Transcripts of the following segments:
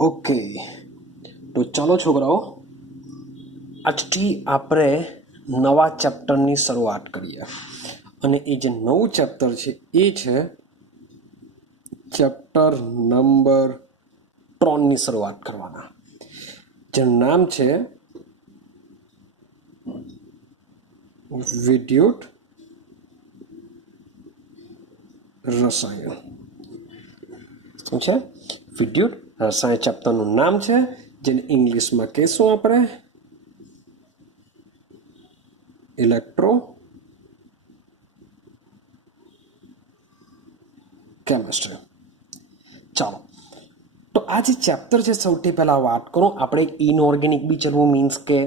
Okay, તો ચાલો છોકરાઓ, આજથી આપણે નવા ચેપ્ટરની શરૂઆત કરીએ. અને એ જે નવું ચેપ્ટર છે એ છે ચેપ્ટર નંબર 3ની શરૂઆત કરવાના, જેનું નામ છે વિદ્યુત રસાયણ. શું છે? વિદ્યુત રસાયણ ચેપ્ટરનું નામ છે, જેને ઇંગ્લિશમાં કહીશું આપણે ઇલેક્ટ્રો કેમિસ્ટ્રી. ચાલો, તો આ જે ચેપ્ટર છે, સૌથી પહેલાં વાત કરું આપણે ઇનઓર્ગેનિક બી ચલવું, મીન્સ કે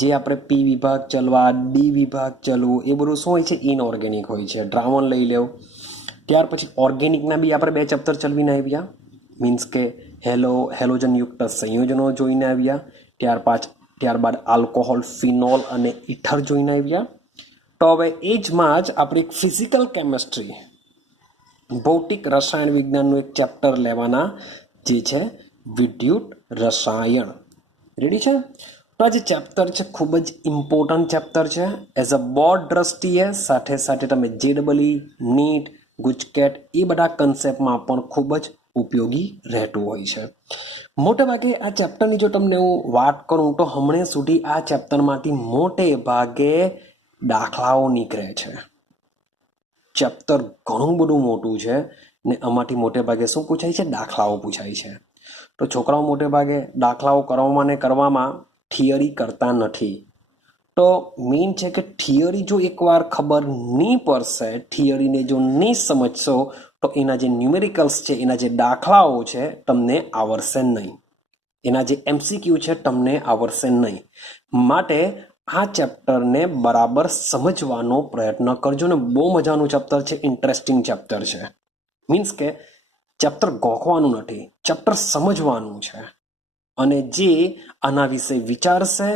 જે આપણે પી વિભાગ ચલવા, ડી વિભાગ ચલવું, એ બધું શું હોય છે? ઇનઓર્ગેનિક હોય છે. દ્રાવણ લઈ લેવું. ત્યાર પછી ઓર્ગેનિકના બી આપણે 2 ચેપ્ટર ચલવીને આવ્યા, મીન્સ કે હેલોજનયુક્ત સંયોજનો જોઈને આવ્યા. ત્યારબાદ આલ્કોહોલ, ફિનોલ અને ઇથર જોઈને આવ્યા. તો હવે એ જમાં જ આપણે એક ફિઝિકલ કેમિસ્ટ્રી, ભૌતિક રસાયણ વિજ્ઞાનનું એક ચેપ્ટર લેવાના, જે છે વિદ્યુત રસાયણ. રેડી છે? તો આ જે ચેપ્ટર છે ખૂબ જ ઇમ્પોર્ટન્ટ ચેપ્ટર છે એઝ અ બોર્ડ દ્રષ્ટિએ. સાથે સાથે તમે JEE, નીટ, ગુજકેટ એ બધા કન્સેપ્ટમાં પણ ખૂબ જ ઉપયોગી રહેતું હોય છે. મોટે ભાગે આ ચેપ્ટરની જો તમને હું વાત કરું તો હમણાં સુધી આ ચેપ્ટરમાંથી મોટે ભાગે દાખલાઓ નીકળે છે. ચેપ્ટર ઘણું બધું મોટું છે ને આમાંથી મોટે ભાગે શું પૂછાય છે? દાખલાઓ પૂછાય છે. તો છોકરાઓ મોટે ભાગે દાખલાઓ કરવામાં થિયરી કરતા નથી. તો મેઇન છે કે થિયરી જો એકવાર ખબર નહીં પડશે, થિયરીને જો નહીં સમજશો, તો એના જે ન્યુમેરિકલ્સ છે, એના જે દાખલાઓ છે, તમને આવડશે નહીં. એના જે MCQ છે તમને આવડશે નહીં. માટે આ ચેપ્ટરને બરાબર સમજવાનો પ્રયત્ન કરજો ને. બહુ મજાનું ચેપ્ટર છે, ઇન્ટરેસ્ટિંગ ચેપ્ટર છે. મીન્સ કે ચેપ્ટર ગોખવાનું નથી, ચેપ્ટર સમજવાનું છે. અને જે આના વિશે વિચારશે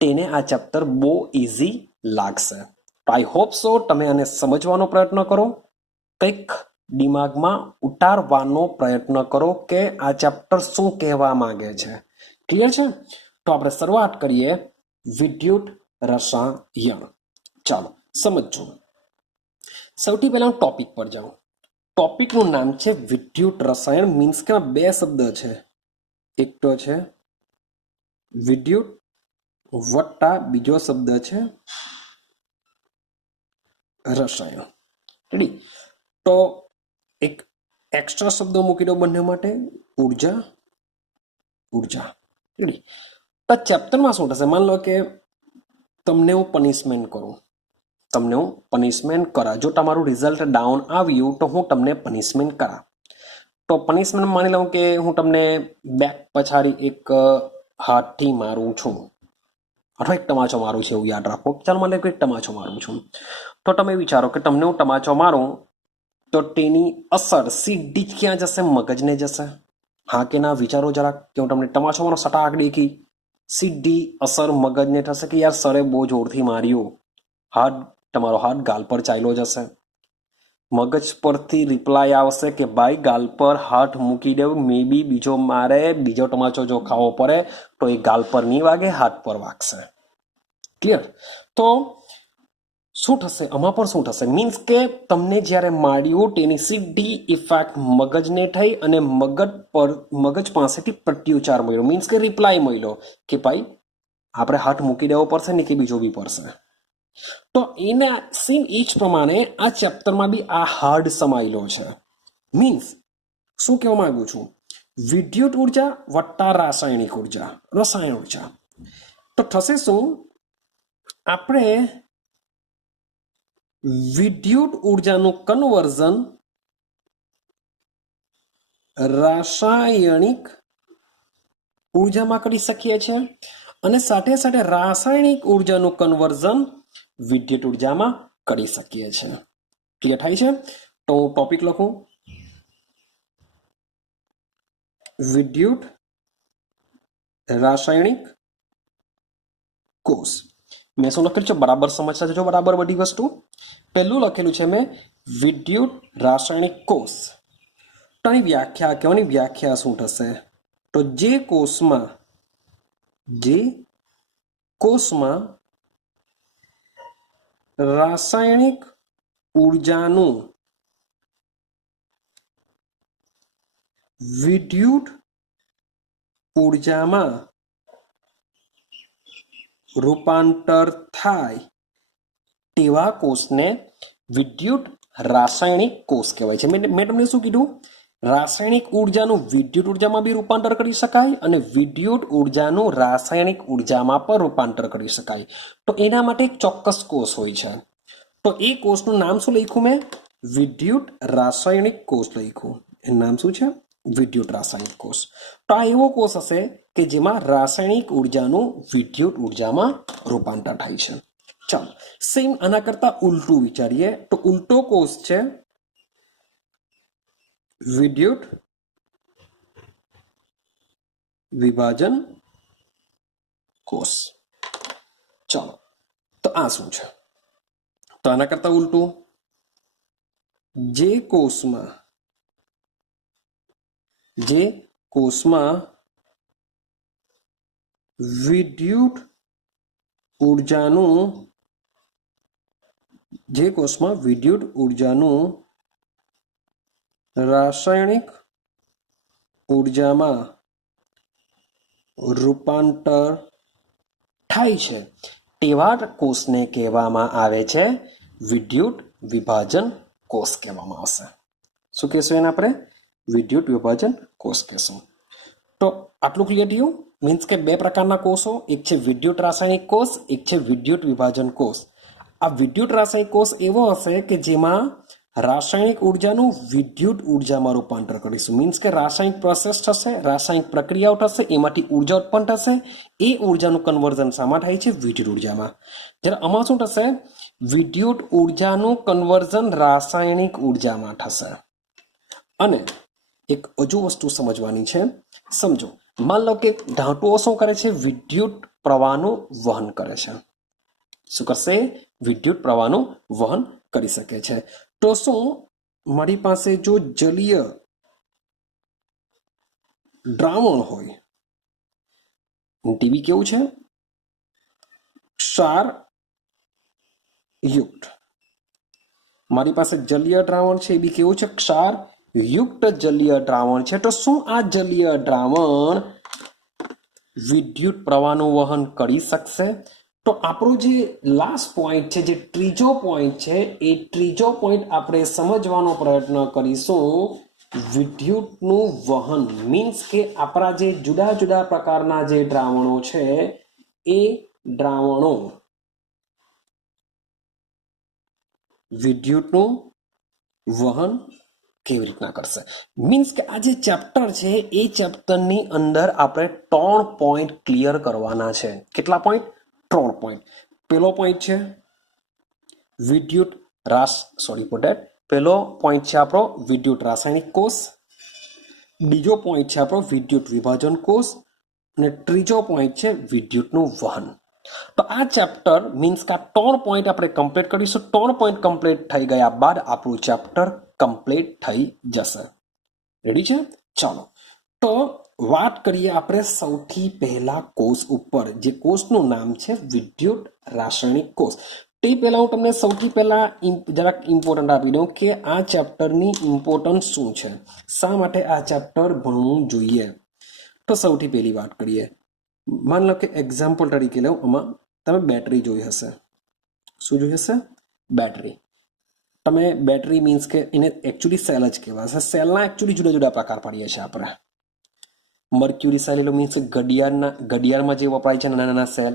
તેને આ ચેપ્ટર બહુ ઇઝી લાગશે. તો આઈ હોપ સો તમે આને સમજવાનો પ્રયત્ન કરો, કંઈક દિમાગમાં ઉતારવાનો પ્રયત્ન કરો કે આ ચેપ્ટર શું કહેવા માંગે છે. ક્લિયર છે? તો આપણે શરૂઆત કરીએ વિદ્યુત રસાયણ. ચાલો સમજો. સૌથી પહેલા હું ટોપિક પર જાઉં. ટોપિકનું નામ છે વિદ્યુત રસાયણ, મીન્સ કે 2 શબ્દ છે. એક તો છે વિદ્યુત વત્તા બીજો શબ્દ છે રસાયણ. રેડી? તો એક એક્સ્ટ્રા શબ્દો મૂકી દો બંને માટે, ઉર્જા. રેડી? તો ચેપ્ટરમાં શું થશે? માન લો કે તમને હું પનિશમેન્ટ કરું, જો તમારું રિઝલ્ટ ડાઉન આવ્યું તો હું તમને પનિશમેન્ટ કરા. તો પનિશમેન્ટ માની લઉં કે હું તમને બેક પછાડી એક હાથથી મારું છું, અથવા એક તમાચો મારું છે, એવું યાદ રાખો. ચાલો મને એક તમાચો મારું છું. તો તમે વિચારો કે તમને હું તમાચો મારું તો તેની અસર સીધી ક્યાં જશે? મગજને જશે. હા કે ના? વિચારો જરાક કે હું તમને તમાચો મારો, સટાક દેખી, સીધી અસર મગજને થશે કે યાર સરે બહુ જોરથી માર્યું, તમારો હાથ ગાલ પર ચાલ્યો જશે. મગજ પરથી રિપ્લાય આવશે કે ભાઈ ગાલ પર હાથ મૂકી દેવું, મે બી બીજો તમાચો જો ખાવો પડે તો એ ગાલ પર નહીં વાગે, હાથ પર વાગશે. ક્લિયર? તો શું થશે આમાં? પણ શું થશે? મીન્સ કે તમને જ્યારે માર્યું તેની સીધી ઇફેક્ટ મગજને થઈ અને મગજ પાસેથી પ્રત્યુચ્ચાર મળ્યો, મીન્સ કે રિપ્લાય મળ્યો કે ભાઈ આપણે હાથ મૂકી દેવો પડશે ને કે બીજો બી પડશે. તો એના સેમ એ જ પ્રમાણે આ ચેપ્ટરમાં બી આ હાર્ડ સમાયેલો છે. મીન્સ શું કહેવા માંગુ છું? વિદ્યુત ઉર્જા વત્તા રાસાયણિક ઉર્જા, રસાયણ ઉર્જા. તો થશે શું? આપણે વિદ્યુત ઉર્જાનું કન્વર્ઝન રાસાયણિક ઉર્જામાં કરી શકીએ છીએ અને સાથે સાથે રાસાયણિક ઉર્જાનું કન્વર્ઝન વિદ્યુત ઉર્જામાં કરી શકીએ છીએ. ક્લિયર થાય છે? તો હું ટોપિક લખું, વિદ્યુત રાસાયણિક કોષ. મેં શું લખેલું છે? બરાબર સમજતા જજો, બરાબર બધી વસ્તુ. પહેલું લખેલું છે મેં વિદ્યુત રાસાયણિક કોષ. તો આની વ્યાખ્યા શું થશે? તો જે કોષમાં રાસાયણિક ઉર્જાનું વિદ્યુત ઉર્જામાં રૂપાંતર થાય તેવા કોષને વિદ્યુત રાસાયણિક કોષ કહેવાય છે. મેં તમને શું કીધું? રાસાયણિક ઉર્જાનું વિદ્યુત ઉર્જામાં બી રૂપાંતર કરી શકાય અને વિદ્યુત ઉર્જાનું રાસાયણિક ઉર્જામાં પણ રૂપાંતર કરી શકાય. તો એના માટે એક ચોક્કસ કોષ હોય છે. તો એ કોષનું નામ શું લખ્યું મેં? વિદ્યુત રાસાયણિક કોષ લખ્યું. એનું નામ શું છે? વિદ્યુત રાસાયણિક કોષ. તો આ એવો કોષ હશે કે જેમાં રાસાયણિક ઉર્જાનું વિદ્યુત ઉર્જામાં રૂપાંતર થાય છે. ચાલો સેમ આના કરતા ઉલટું વિચારીએ. તો ઉલટો કોષ છે વિદ્યુત વિભાજન કોષ. ચાલો તો આ શું છે? તો આના કરતા ઉલટું, જે કોષમાં વિદ્યુત ઉર્જાનું રાસાયણિક ઉર્જામાં રૂપાંતર થાય છે તેવા કોષને કહેવામાં આવે છે વિદ્યુત વિભાજન કોષ કહેવામાં આવશે. શું કહેશું એને આપણે? વિદ્યુત વિભાજન કોષ કહેશું. તો આટલું ક્લિયર થયું? મીન્સ કે બે પ્રકારના કોષો, એક છે વિદ્યુત રાસાયણિક કોષ, એક છે વિદ્યુત વિભાજન કોષ. આ વિદ્યુત રાસાયણિક કોષ એવો હશે કે જેમાં રાસાયણિક ઉર્જાનું વિદ્યુત ઉર્જામાં રૂપાંતર કરીશું. મીન્સ કે રાસાયણિક પ્રોસેસ થશે, રાસાયણિક પ્રક્રિયાઓ થશે, એમાંથી ઉર્જા ઉત્પન્ન થશે. એ ઉર્જાનું કન્વર્ઝન શામાં થાય છે? વિદ્યુત ઉર્જામાં. જ્યારે આમાં શું થશે? વિદ્યુત ઉર્જાનું કન્વર્ઝન રાસાયણિક ઉર્જામાં થશે. અને એક હજુ વસ્તુ સમજવાની છે. સમજો, માન લો કે ધાતુઓ શું કરે છે? વિદ્યુત પ્રવાહનું વહન કરે છે. શું કરશે? વિદ્યુત પ્રવાહનું વહન કરી શકે છે. તો શું મારી પાસે જો જલીય દ્રાવણ હોય, ટીવી કેવું છે? ક્ષાર યુક્ત. મારી પાસે જલીય દ્રાવણ છે, એ બી કેવું છે? ક્ષાર યુક્ત જલીય દ્રાવણ છે. તો શું આ જલીય દ્રાવણ વિદ્યુત પ્રવાહનું વહન કરી શકશે? તો આપણો જે લાસ્ટ પોઈન્ટ છે, જે ત્રીજો પોઈન્ટ છે, એ ત્રીજો પોઈન્ટ આપણે સમજવાનો પ્રયત્ન કરીશું. વિદ્યુતનું વહન મીન્સ કે આપણા જે જુદા જુદા પ્રકારના જે દ્રાવણો છે, એ દ્રાવણો વિદ્યુતનું વહન કેવી રીતના કરશે. મીન્સ કે આ જે ચેપ્ટર છે, એ ચેપ્ટરની અંદર આપણે 3 પોઈન્ટ ક્લિયર કરવાના છે. કેટલા પોઈન્ટ? 3 પોઈન્ટ. પહેલો પોઈન્ટ છે પહેલો પોઈન્ટ છે આપણો વિદ્યુત રાસાયણિક કોષ. બીજો પોઈન્ટ છે આપણો વિદ્યુત વિભાજન કોષ. અને ત્રીજો પોઈન્ટ છે વિદ્યુતનું વહન. તો આ ચેપ્ટર મીન્સ કે આ 3 પોઈન્ટ આપણે કમ્પ્લીટ કરીશું. 3 પોઈન્ટ કમ્પ્લીટ થઈ ગયા બાદ આપણું ચેપ્ટર કમ્પ્લીટ થઈ જશે. રેડી છે? ચાલો તો વાત કરીએ આપણે સૌથી પહેલા કોષ ઉપર, જે કોષનું નામ છે વિદ્યુત રાસાયણિક કોષ. તે પહેલા હું તમને સૌથી પહેલા જરાક ઇમ્પોર્ટન્ટ આપી દઉં કે આ ચેપ્ટરની ઇમ્પોર્ટન્સ શું છે, શા માટે આ ચેપ્ટર ભણવું જોઈએ. તો સૌથી પહેલી વાત કરીએ, માન લો કે એક્ઝામ્પલ તરીકે લઉં, આમાં તમે બેટરી જોઈ હશે. શું જોઈ હશે? બેટરી. તમે બેટરી મીન્સ કે એને એકચ્યુઅલી સેલ જ કહેવાશે. સેલના એકચ્યુઅલી જુદા જુદા પ્રકાર પાડીએ છીએ આપણે. મર્ક્યુરી સેલ એટલે મીન્સ ઘડિયાળમાં જે વપરાય છે નાના નાના સેલ.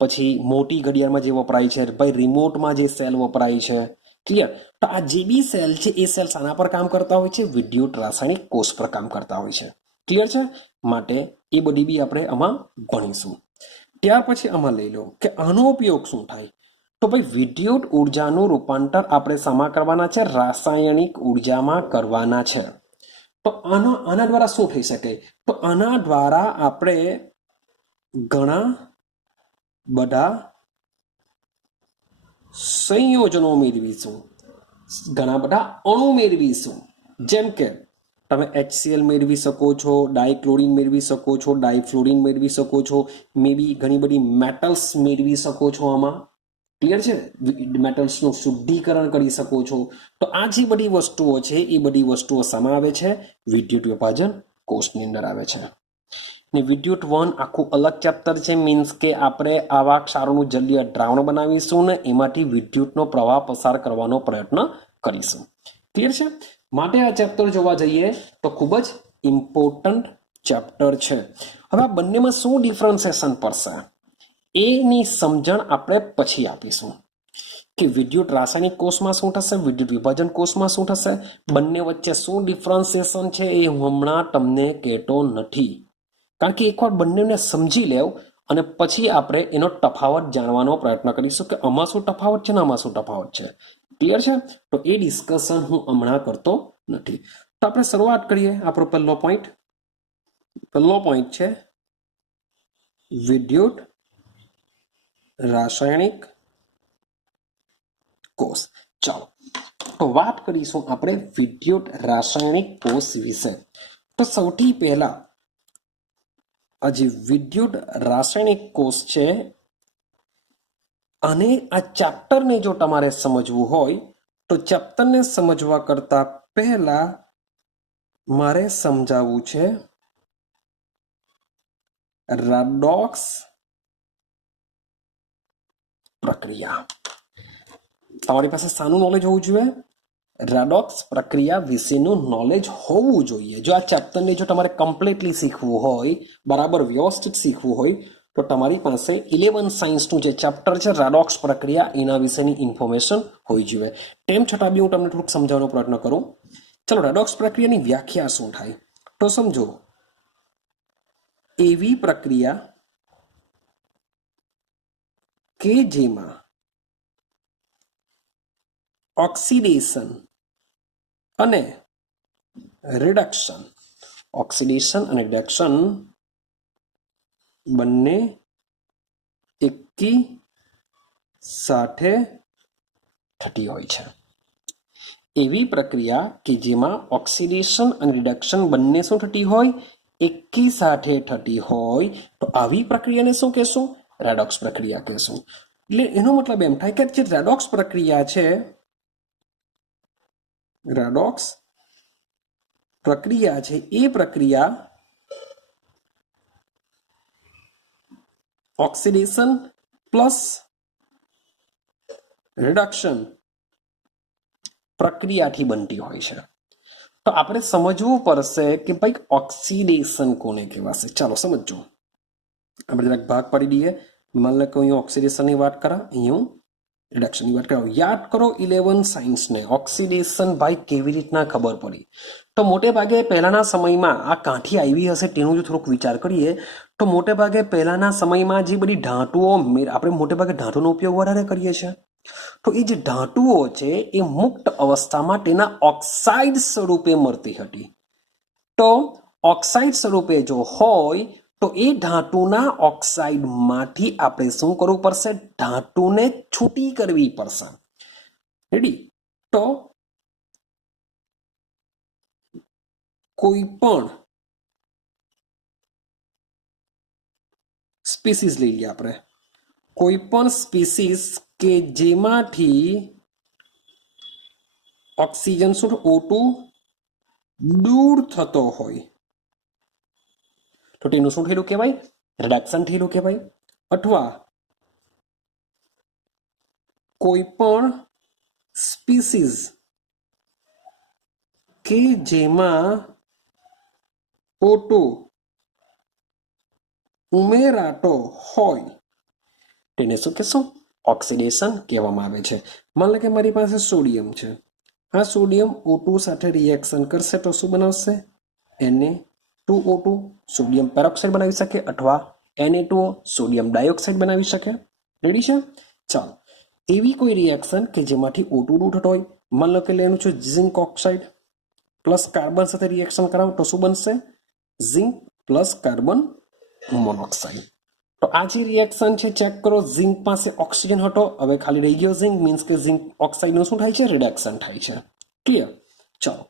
પછી મોટી ઘડિયાળમાં જે વપરાય છે, ભાઈ રિમોટમાં જે સેલ વપરાય છે. ક્લિયર? તો આ જે બી સેલ છે, એ સેલ શાના પર કામ કરતા હોય છે? વિદ્યુત રાસાયણિક કોષ પર કામ કરતા હોય છે. ક્લિયર છે? માટે એ બધી બી આપણે આમાં ભણીશું. ત્યાર પછી આમાં લઈ લો કે આનો ઉપયોગ શું થાય. તો ભાઈ વિદ્યુત ઉર્જાનું રૂપાંતર આપણે શામાં કરવાના છે? રાસાયણિક ઉર્જામાં કરવાના છે. તો આના દ્વારા શું થઈ શકે? તો આના દ્વારા આપણે ઘણા બધા સંયોજનો મેળવીશું, ઘણા બધા અણુ મેળવીશું. જેમ કે તમે HCl મેળવી શકો છો, ડાયક્લોરિન મેળવી શકો છો, ડાયફ્લોરિન મેળવી શકો છો, મે બી ઘણી બધી મેટલ્સ મેળવી શકો છો આમાં. ક્લિયર છે? મેટલ્સનું શુદ્ધિકરણ કરી શકો છો. તો આ જે બધી વસ્તુઓ છે એ બધી વસ્તુઓ શામાં આવે છે? વિદ્યુત વિભાજન કોષની અંદર આવે છે. ને વિદ્યુત વહન આખું અલગ ચેપ્ટર છે. મીન્સ કે આપણે આવા ક્ષારોનું જલીય દ્રાવણ બનાવીશું ને એમાંથી વિદ્યુતનો પ્રવાહ પસાર કરવાનો પ્રયત્ન કરીશું. ક્લિયર છે? માટે આ ચેપ્ટર જોવા જઈએ તો ખૂબ જ ઇમ્પોર્ટન્ટ ચેપ્ટર છે. હવે આ બંનેમાં શું ડિફરન્સિએશન પડશે એની સમજણ આપણે પછી આપીશું કે વિદ્યુત રાસાયણિક કોષમાં શું થશે, વિદ્યુત વિભાજન કોષમાં શું થશે, બંને વચ્ચે શું ડિફરન્સિએશન છે એ હું હમણાં તમને કહેતો નથી. કારણ કે એકવાર બંનેને સમજી લેવ અને પછી આપણે એનો તફાવત જાણવાનો પ્રયત્ન કરીશું કે આમાં શું તફાવત છે ને આમાં શું તફાવત છે. ક્લિયર છે? તો એ ડિસ્કશન હું હમણાં કરતો નથી. તો આપણે શરૂઆત કરીએ. આપણો પહેલો પોઈન્ટ છે વિદ્યુત રાસાયણિક કોષ. ચાલો તો વાત કરીશું આપણે વિદ્યુત રાસાયણિક કોષ વિશે. તો સૌથી પહેલા આ જે વિદ્યુત રાસાયણિક કોષ છે અને આ ચેપ્ટરને જો તમારે સમજવું હોય તો ચેપ્ટરને સમજવા કરતા પહેલા મારે સમજાવવું છે રેડોક્સ પ્રક્રિયા. તમારી પાસે શાનું નોલેજ હોવું જોઈએ? રેડોક્સ પ્રક્રિયા વિશેનું નોલેજ હોવું જોઈએ. જો આ ચેપ્ટરને જો તમારે કમ્પ્લીટલી શીખવું હોય, બરાબર વ્યવસ્થિત શીખવું હોય તો તમારી પાસે 11 સાયન્સનું જે ચેપ્ટર છે રેડોક્સ પ્રક્રિયા એના વિશેની ઇન્ફોર્મેશન હોવી જોઈએ. તેમ છતાં બી હું તમને થોડુંક સમજાવવાનો પ્રયત્ન કરું. ચલો, રેડોક્સ પ્રક્રિયાની વ્યાખ્યા શું થાય તો સમજો. એવી પ્રક્રિયા કે જેમાં ઓક્સિડેશન અને રિડક્શન બંને એકી સાથે થતી હોય છે. એવી પ્રક્રિયા કે જેમાં ઓક્સિડેશન અને રિડક્શન બંને શું થતી હોય? એકી સાથે થતી હોય. તો આવી પ્રક્રિયાને શું કહેશું? રેડોક્સ પ્રક્રિયા કહેશું. એટલે એનો મતલબ એમ થાય કે જે રેડોક્સ પ્રક્રિયા છે, રેડોક્સ પ્રક્રિયા છે એ પ્રક્રિયા ઓક્સિડેશન પ્લસ રિડક્શન પ્રક્રિયાથી બનતી હોય છે. તો આપણે સમજવું પડશે કે ભાઈ ઓક્સિડેશન કોને કહેવાશે. ચાલો સમજો. આપણે જરાક ભાગ પાડી દઈએ. માન લો કે અહીંયા ઓક્સિડેશનની વાત કરા, અહીંયા રિડક્શનની વાત કરાવું. યાદ કરો 11 સાયન્સને. ઓક્સિડેશન ભાઈ કેવી રીતના ખબર પડી? તો મોટે ભાગે પહેલાના સમયમાં આ કાંઠી આવી હશે તેનું જો થોડુંક વિચાર કરીએ તો મોટે ભાગે પહેલાના સમયમાં જે બધી ધાતુઓ, આપણે મોટે ભાગે ધાતુનો ઉપયોગ વધારે કરીએ છીએ. તો એ જે ધાતુઓ છે એ મુક્ત અવસ્થામાં તેના ઓક્સાઇડ સ્વરૂપે મળતી હતી. તો ઓક્સાઇડ સ્વરૂપે જો હોય તો એ ધાતુના ઓક્સાઇડમાંથી આપણે શું કરવું પડશે? ધાતુને છૂટી કરવી પડશે. રેડી? તો કોઈ પણ સ્પીસીસ લઈ લઈએ આપણે. કોઈ પણ સ્પીસીસ કે જેમાંથી ઓક્સિજન શું O2 દૂર થતો હોય તો તેનું શું થયેલું કહેવાય? રિડક્શન થયેલું કહેવાય. અથવા કોઈ પણ સ્પીસીસ કે જેમાં O2 ઉમેરાતો હોય તેને શું કહેશું? ઓક્સિડેશન કહેવામાં આવે છે. માન લો કે મારી પાસે સોડિયમ છે. આ સોડિયમ O2 સાથે રિએક્શન કરશે તો શું બનાવશે? Na2O2 સોડિયમ પેરોક્સાઇડ બનાવી શકે અથવા Na2O સોડિયમ ડાયોક્સાઇડ બનાવી શકે. રેડી છે? ચાલો, એવી કોઈ રિએક્શન કે જેમાંથી O2 દૂર થતો હોય, માન લો કે લેવાનું છે ઝિંક ઓક્સાઇડ પ્લસ કાર્બન સાથે રિએક્શન કરાવો તો શું બનશે? Zinc plus carbon monoxide. તો આ જે રિએક્શન છે ચેક કરો. ઝિંક પાસે ઓક્સિજન હતો, હવે ખાલી રહી ગયો ઝિંક. મીન્સ કે ઝિંક ઓક્સાઇડનું શું થાય છે? રિડક્શન થાય છે. ક્લિયર? ચાલો,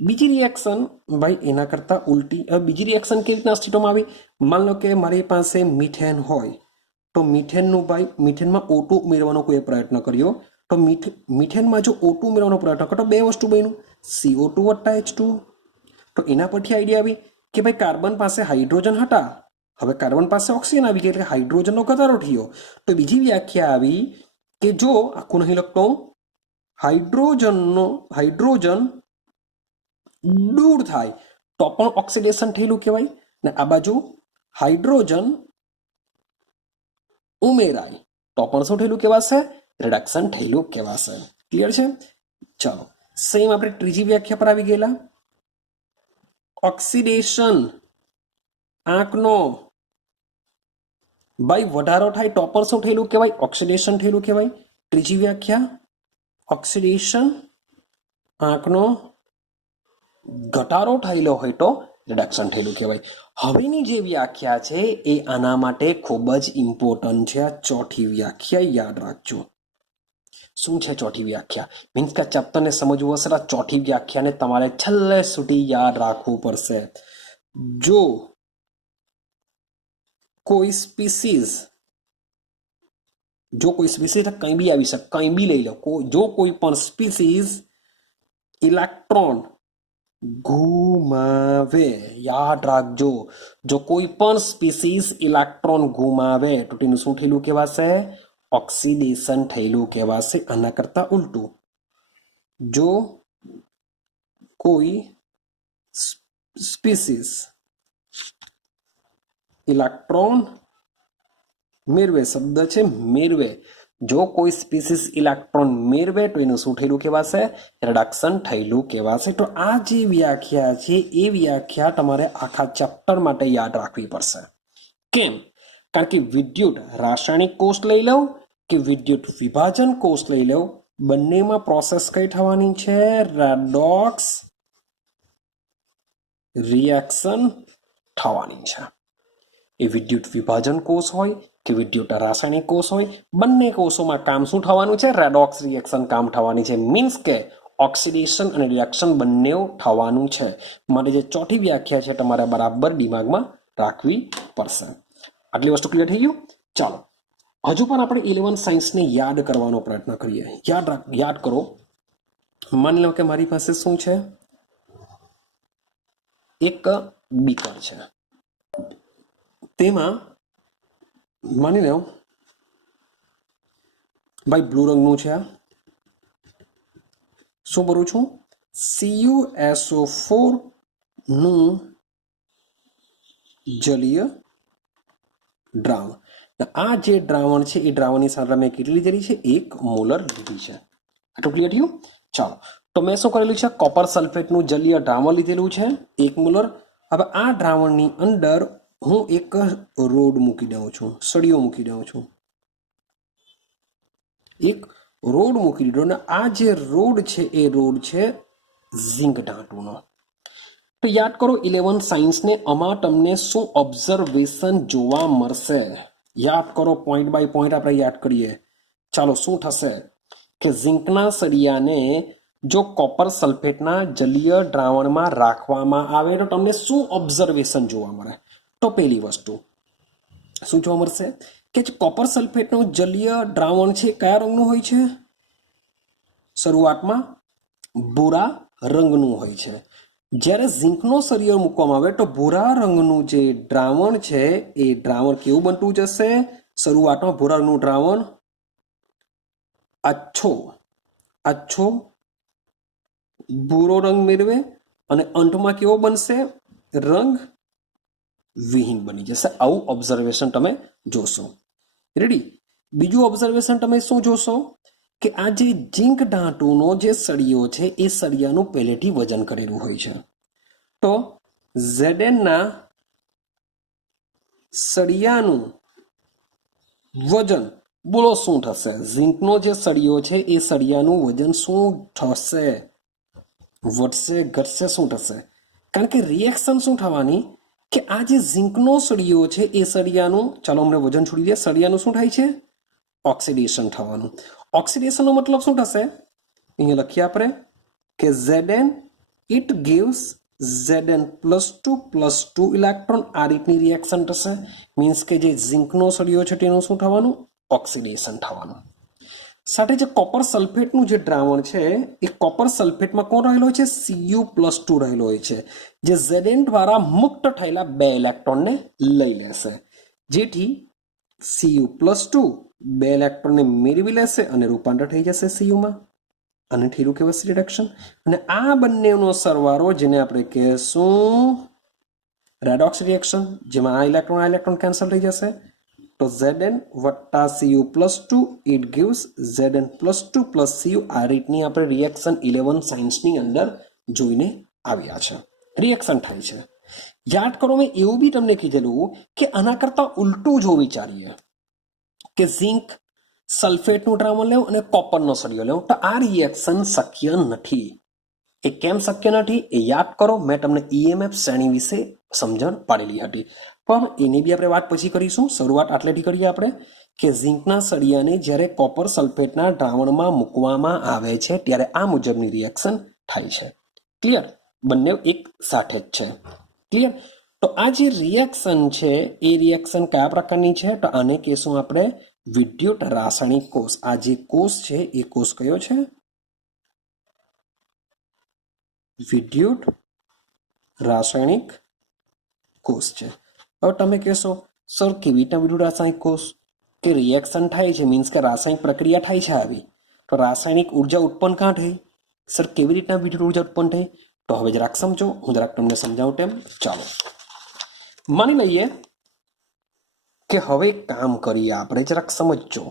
બીજી રિએક્શન ભાઈ એના કરતાં ઉલટી. હવે બીજી રિએક્શન કેવી રીતના અસ્તિત્વમાં આવી? માન લો કે મારી પાસે મિથેન હોય, તો મિથેનનું ભાઈ મિથેનમાં O2 ઉમેરવાનો કોઈ પ્રયત્ન કર્યો, તો મિથેનમાં જો O2 ઉમેરવાનો પ્રયત્ન કર્યો તો બે વસ્તુ બન્યું, CO2 વત્તા H2. તો એના પરથી આઈડિયા આવી કે ભાઈ કાર્બન પાસે હાઇડ્રોજન હતા, હવે કાર્બન પાસે ઓક્સિજન આવી ગઈ એટલે હાઇડ્રોજનનો ઘટાડો થયો. તો બીજી વ્યાખ્યા આવી કે જો આખું નહીં લખતો, હાઇડ્રોજન દૂર થાય તો પણ ઓક્સિડેશન થયેલું કહેવાય, ને આ બાજુ હાઇડ્રોજન ઉમેરાય તો પણ શું થયેલું કહેવાશે? રિડક્શન થયેલું કહેવાશે. ક્લિયર છે? ચાલો સેમ આપણે ત્રીજી વ્યાખ્યા પર આવી ગયેલા. ઓક્સિડેશન આંકનો ભાઈ વધારો થાય તો પણ શું થયેલું કહેવાય? ઓક્સિડેશન થયેલું કહેવાય. ત્રીજી વ્યાખ્યા, ઓક્સિડેશન આંકનો ઘટાડો થયેલો હોય તો રિડક્શન થયેલું કહેવાય. હવેની જે વ્યાખ્યા છે એ આના માટે ખૂબ જ ઇમ્પોર્ટન્ટ છે. આ ચોથી વ્યાખ્યા યાદ રાખજો. શું છે ચોથી વ્યાખ્યા? મીન્સ કે ચેપ્ટરને સમજવું હશે તો ચોથી વ્યાખ્યાને તમારે છેલ્લે સુધી યાદ રાખવું પડશે. જો કોઈ સ્પીસીઝ કંઈ બી આવી શકે, કંઈ બી લઈ લો, જો કોઈ પણ સ્પીસીઝ ઇલેક્ટ્રોન ગુમાવે, યાદ રાખજો, જો કોઈ પણ સ્પીસીઝ ઇલેક્ટ્રોન ગુમાવે તો તેનું શું થયેલું કહેવાશે? ઓક્સિડેશન થયેલું કહેવાશે. આના કરતા ઉલટું, જો કોઈ સ્પીસીઝ ઇલેક્ટ્રોન મેળવે, શબ્દ છે મેળવે, જો કોઈ સ્પીસીઝ ઇલેક્ટ્રોન મેળવે તો એનું શું થયેલું કહેવાશે? રિડક્શન થયેલું કહેવાશે. તો આ જે વ્યાખ્યા છે એ વ્યાખ્યા તમારે આખા ચેપ્ટર માટે યાદ રાખવી પડશે. કેમ? કારણ કે વિદ્યુત રાસાયણિક કોષ લઈ લો કે વિદ્યુત વિભાજન કોષ લઈ લો, બંનેમાં પ્રોસેસ કઈ થવાની છે? રેડોક્સ રિએક્શન થવાની છે. એ વિદ્યુત વિભાજન કોષ હોય કે વિદ્યુત રાસાયણિક કોષ હોય, બંને કોષોમાં કામ શું થવાનું છે? રેડોક્સ રિએક્શન કામ થવાની છે. મીન્સ કે ઓક્સિડેશન અને રિએક્શન બંને થવાનું છે. માટે જે ચોથી વ્યાખ્યા છે તમારે બરાબર દિમાગમાં રાખવી પડશે. આટલી વસ્તુ ક્લિયર થઈ ગયું? ચાલો હજુ પણ આપણે 11 સાયન્સને યાદ કરવાનો પ્રયત્ન કરીએ. યાદ કરો. માની લો કે મારી પાસે શું છે? એક બીકર છે, તેમાં માની લો ભાઈ બ્લુ રંગનું છે. શું કરું છું? CuSO4 નું જલીય દ્રાવણ. આ જે દ્રાવણ છે એ દ્રાવણની સાંદ્રતા મેં કેટલી લીધેલી છે? 1 મોલર લીધી છે. આટલું ક્લિયર થયું? ચાલો તો મેં શું કરેલું છે? કોપર સલ્ફેટનું જલીય દ્રાવણ લીધેલું છે 1 મોલર. હવે આ દ્રાવણની અંદર હું એક રોડ મૂકી દઉં છું, સળિયો મૂકી દઉં છું, એક રોડ મૂકી દીધો. અને આ જે રોડ છે એ રોડ છે ઝીંક ધાતુનો. તો યાદ કરો 11 સાયન્સને, આમાં તમને શું ઓબ્ઝર્વેશન જોવા મળશે? યાદ કરો, પોઈન્ટ બાય પોઈન્ટ આપણે યાદ કરીએ. ચાલો શું થશે કે ઝીંકના સળિયાને જો કોપર સલ્ફેટના જલીય દ્રાવણમાં રાખવામાં આવે તો તમને શું ઓબ્ઝર્વેશન જોવા મળે? તો પહેલી વસ્તુ શું જોવા મળશે કે કોપર સલ્ફેટનું જલીય દ્રાવણ છે કયા રંગનું હોય છે? શરૂઆતમાં ભૂરા રંગનું હોય છે. જ્યારે ઝીંકનો સળિયો મૂકવામાં આવે તો ભૂરા રંગનું જે દ્રાવણ છે એ દ્રાવણ કેવું બનતું જશે? શરૂઆતમાં ભૂરા રંગનું દ્રાવણ આછો ભૂરો રંગ મેળવે અને અંતમાં કેવો બનશે? રંગ વિહીન બની જશે. આવું ઓબ્ઝર્વેશન તમે જોશો. રેડી? બીજું ઓબ્ઝર્વેશન તમે શું જોશો કે આ જે ઝીંક ધાતુનો જે સળિયો છે એ સળિયાનું પહેલેથી વજન કરેલું હોય છે. તો Zn ના સળિયાનું વજન બોલો શું થશે? ઝીંકનો જે સળિયો છે એ સળિયાનું વજન શું થશે? વધશે, ઘટશે, શું થશે? કારણ કે રિએક્શન શું થવાની કે આ જે ઝીંકનો સળિયો છે એ સળિયાનું, ચાલો અમને વજન છોડી દે, સળિયાનું શું થાય છે? ઓક્સિડેશન થવાનું. ઓક્સિડેશનનો મતલબ શું થશે? અહીંયા લખીએ આપણે કે Zn it gives Zn+2 electron. આ રીતની રિએક્શન થશે. મીન્સ કે જે ઝિંકનો સળિયો છે તેનું શું થવાનું? ઓક્સિડેશન થવાનું. સાથે જે કોપર સલ્ફેટનું જે દ્રાવણ છે એ કોપર સલ્ફેટમાં કોણ રહેલો છે? Cu+2 રહેલો હોય છે, જે Zn દ્વારા મુક્ત થયેલા 2 ઇલેક્ટ્રોનને લઈ લેશે, જેથી Cu+2 2 ઇલેક્ટ્રોનને મેળવી લેશે અને રૂપાંતર થઈ જશે Cuમાં. અને થયું કહેવાય રિડક્શન. અને આ બંનેનો સરવાળો જેને આપણે કહેશું રેડોક્સ રિએક્શન, જેમાં આ ઇલેક્ટ્રોન કેન્સલ થઈ જશે. તો Zn વત્તા Cu+2 it gives Zn+2 Cu. આ રીતની આપણે રિએક્શન 11 સાયન્સની અંદર જોઈને આવ્યા છે. રિએક્શન થાય છે. યાદ કરો, મેં એવું બી તમને કીધેલું કે આના કરતાં ઉલટું જો વિચારીએ કે ઝિંક સલ્ફેટનું દ્રાવણ લેવું અને કોપરનો સળિયો લેવું, તો આ રિએક્શન શક્ય નથી. એ કેમ શક્ય નથી એ યાદ કરો. મેં તમને EMF શ્રેણી વિશે સમજણ પાડેલી હતી, પણ એની બી આપણે વાત પછી કરીશું. શરૂઆત આટલેથી કરીએ આપણે કે ઝિંકના સળિયાને જ્યારે કોપર સલ્ફેટના દ્રાવણમાં મૂકવામાં આવે છે ત્યારે આ મુજબની રિએક્શન થાય છે. ક્લિયર? બંને એક સાથે જ છે. ક્લિયર? તો આ જે રિએક્શન છે એ રિએક્શન કયા પ્રકારની છે? તો આને કહેશું આપણે વિદ્યુત રાસાયણિક કોષ. આ જે કોષ છે એ કોષ કયો છે? વિદ્યુત રાસાયણિક કોષ છે. હવે તમે કહેશો સર કેવી રીતના વિદ્યુત રાસાયણિક કોષ? કે રિએક્શન થાય છે મીન્સ કે રાસાયણિક પ્રક્રિયા થાય છે આવી, તો રાસાયણિક ઉર્જા ઉત્પન્ન ક્યાં થઈ? સર કેવી રીતના વિદ્યુત ઉર્જા ઉત્પન્ન થઈ? તો હવે જરાક સમજો, હું જરાક તમને સમજાવું તેમ. ચાલો માની લઈએ કે હવે કામ કરીએ આપણે, જરાક સમજજો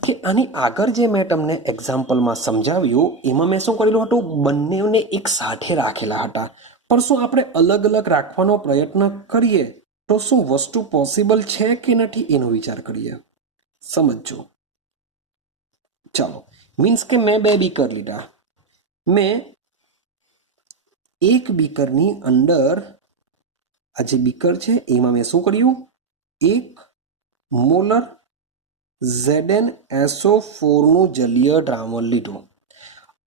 કે આની આગળ જે મેં તમને એક્ઝામ્પલમાં સમજાવ્યું એમાં મેં શું કરેલું હતું? બંનેને એક સાથે રાખેલા હતા. પણ શું આપણે અલગ અલગ રાખવાનો પ્રયત્ન કરીએ તો શું વસ્તુ પોસિબલ છે કે નથી એનો વિચાર કરીએ. સમજજો. ચાલો, મીન્સ કે મેં 2 બીકર લીધા. મેં એક બીકરની અંદર આ જે બીકર છે એમાં મેં શું કર્યું? 1 મોલર ZnSO4 નું જલીય દ્રાવણ લીધું.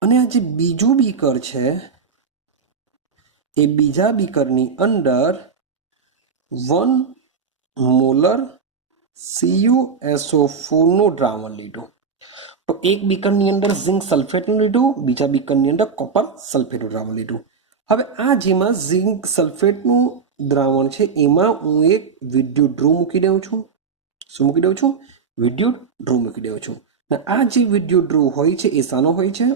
અને આ જે બીજું બીકર છે એ બીજા બીકરની અંદર 1 મોલર CuSO4 નું દ્રાવણ લીધું. તો એક બીકરની અંદર ઝિંક સલ્ફેટનું લીધું, બીજા બીકરની અંદર કોપર સલ્ફેટનું દ્રાવણ લીધું. હવે આ જેમાં ઝિંક સલ્ફેટનું દ્રાવણ છે એમાં હું એક વિદ્યુત ધ્રુવ મૂકી દઉં છું. શું મૂકી દઉં છું? વિદ્યુત ધ્રુવ મૂકી દઉં છું. અને આ જે વિદ્યુત ધ્રુવ હોય છે એ શાનો હોય છે?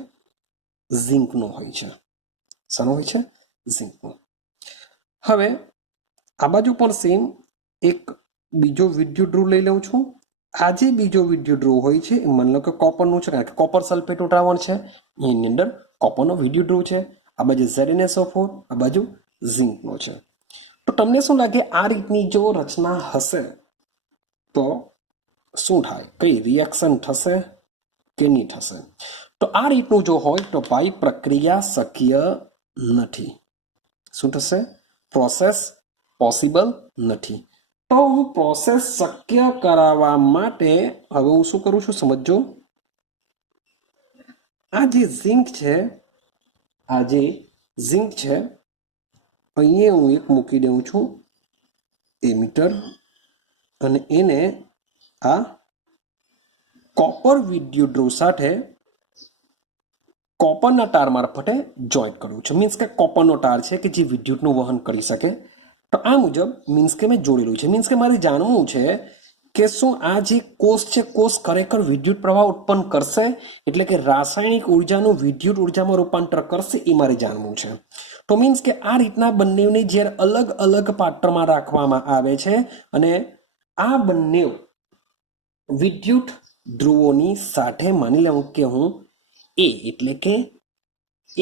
ઝિંકનો હોય છે. શાનો હોય છે? ઝિંકનો. હવે આ બાજુ પણ સેમ એક બીજો વિદ્યુત ધ્રુવ લઈ લઉં છું. આ જે બીજો વિદ્યુત ધ્રુવ હોય છે એ માની લો કે કોપરનું છે, કારણ કે કોપર સલ્ફેટનું દ્રાવણ છે, એની અંદર કોપરનો વિદ્યુત ધ્રુવ છે. આ બાજુ ZnSO4, આ બાજુ ઝિંકનો છે. તો તમને શું લાગે આ રીતની જો રચના હશે તો શું થાય? કઈ રિએક્શન થશે કે નહીં થશે? તો આ રીતનું જો હોય તો ભાઈ પ્રક્રિયા શક્ય નથી. શું થશે? પ્રોસેસ પોસિબલ નથી. તો હું પ્રોસેસ શક્ય કરાવવા માટે હવે હું શું કરું છું સમજો. આ જે ઝિંક છે અહીંયા હું એક મૂકી દઉં છું એમીટર, અને એને આ કોપર વિદ્યુત ધ્રુવ સાથે કોપરના તાર મારફતે જોઈન્ટ કરું છું. મીન્સ કે કોપરનો તાર છે કે જે વિદ્યુતનું વહન કરી શકે. તો આ મુજબ મીન્સ કે મેં જોડેલું છે. મીન્સ કે મારે જાણવું છે કે શું આ જે કોષ છે કોષ ખરેખર વિદ્યુત પ્રવાહ ઉત્પન્ન કરશે, એટલે કે રાસાયણિક ઉર્જાનું વિદ્યુત ઉર્જામાં રૂપાંતર કરશે, એ મારે જાણવું છે. તો મીન્સ કે આ રીતના બંનેને જ્યારે અલગ અલગ પાત્રમાં રાખવામાં આવે છે અને આ બંને વિદ્યુત ધ્રુવોની સાથે માની લઉં કે હું એટલે કે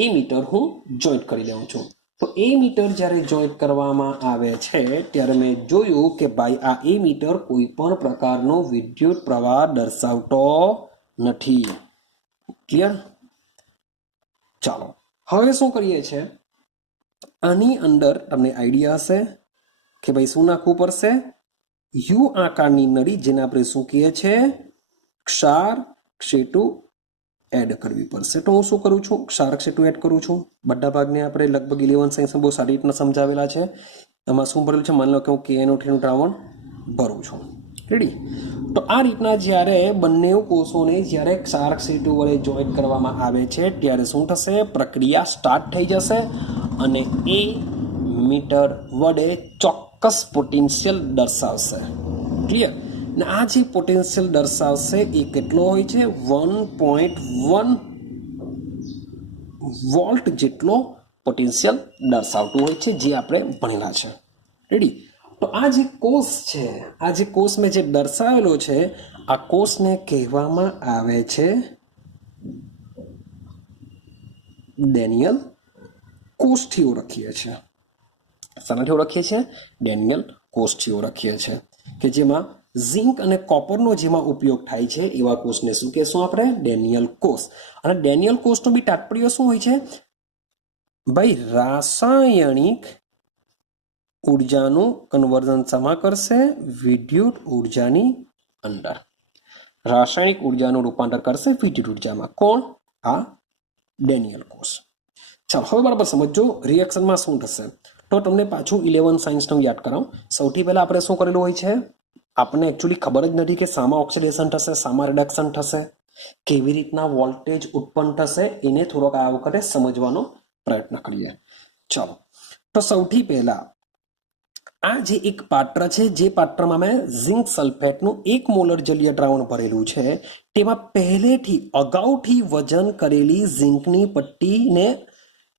એમીટર હું જોઈન્ટ કરી લઉં છું. તો એમીટર જ્યારે જોઈન્ટ કરવામાં આવે છે ત્યારે મેં જોયું કે ભાઈ આ એમીટર કોઈ પણ પ્રકારનો વિદ્યુત પ્રવાહ દર્શાવતો નથી. ક્લિયર? ચાલો હવે શું કરીએ છીએ, આની અંદર તમને આઈડિયા હશે કે ભાઈ શું નાખવું પડશે? યુ આકારની નળી, જેને આપણે શું કહીએ છીએ? ક્ષાર ક્ષેતુ એડ કરવી પડશે. તો હું શું કરું છું, ક્ષારક સીટું એડ કરું છું. બધા ભાગને આપણે લગભગ 11 સાયન્સમાં બહુ સારી રીતના સમજાવેલા છે. એમાં શું ભરેલું છે, માની લો કે હું KNO3 દ્રાવણ ભરું છું. રેડી. તો આ રીતના જ્યારે બંને કોષોને જ્યારે ક્ષારક સીટુ વડે જોઈન્ટ કરવામાં આવે છે ત્યારે શું થશે, પ્રક્રિયા સ્ટાર્ટ થઈ જશે અને એ મીટર વડે ચોક્કસ પોટેન્શિયલ દર્શાવશે. ક્લિયર. ને આ જે પોટેન્શિયલ દર્શાવશે એ કેટલો હોય છે, 1.1 વોલ્ટ જેટલો પોટેન્શિયલ દર્શાવતું હોય છે, જે આપણે ભણેલા છે. રેડી. તો આ જે કોષ છે, આ જે કોષ મેં જે દર્શાવેલો છે, આ કોષને કહેવામાં આવે છે ડેનિયલ કોષથી ઓળખીએ છીએ. શાનાથી ઓળખીએ છીએ, ડેનિયલ કોષથી ઓળખીએ છીએ, કે જેમાં ઝિંક અને કોપરનો જેમાં ઉપયોગ થાય છે એવા કોષને શું કહેશું આપણે, ડેનિયલ કોષ. અને ડેનિયલ કોષનું બી તાત્પર્ય શું હોય છે ભાઈ, રાસાયણિક ઉર્જાનું કન્વર્ઝન શેમાં કરશે, વિદ્યુત ઉર્જાની અંદર. રાસાયણિક ઉર્જાનું રૂપાંતર કરશે વિદ્યુત ઉર્જામાં. કોણ, આ ડેનિયલ કોષ. ચાલો હવે બરાબર સમજો રિએક્શનમાં શું થશે. તો તમને પાછું 11 સાયન્સનું યાદ કરાવું. સૌથી પહેલા આપણે શું કરેલું હોય છે, આપણને એકચ્યુઅલી ખબર જ નથી કે શામાં ઓક્સિડેશન થશે, શામાં રિડક્શન થશે, કેવી રીતના વોલ્ટેજ ઉત્પન્ન થશે, એને થોડોક આ વખતે સમજવાનો પ્રયત્ન કરીએ. ચાલો, તો સૌથી પહેલા આ જે એક પાત્ર છે, જે પાત્રમાં મેં ઝિંક સલ્ફેટનું 1 મોલર જલીય દ્રાવણ ભરેલું છે, તેમાં પહેલેથી અગાઉથી વજન કરેલી ઝિંકની પટ્ટીને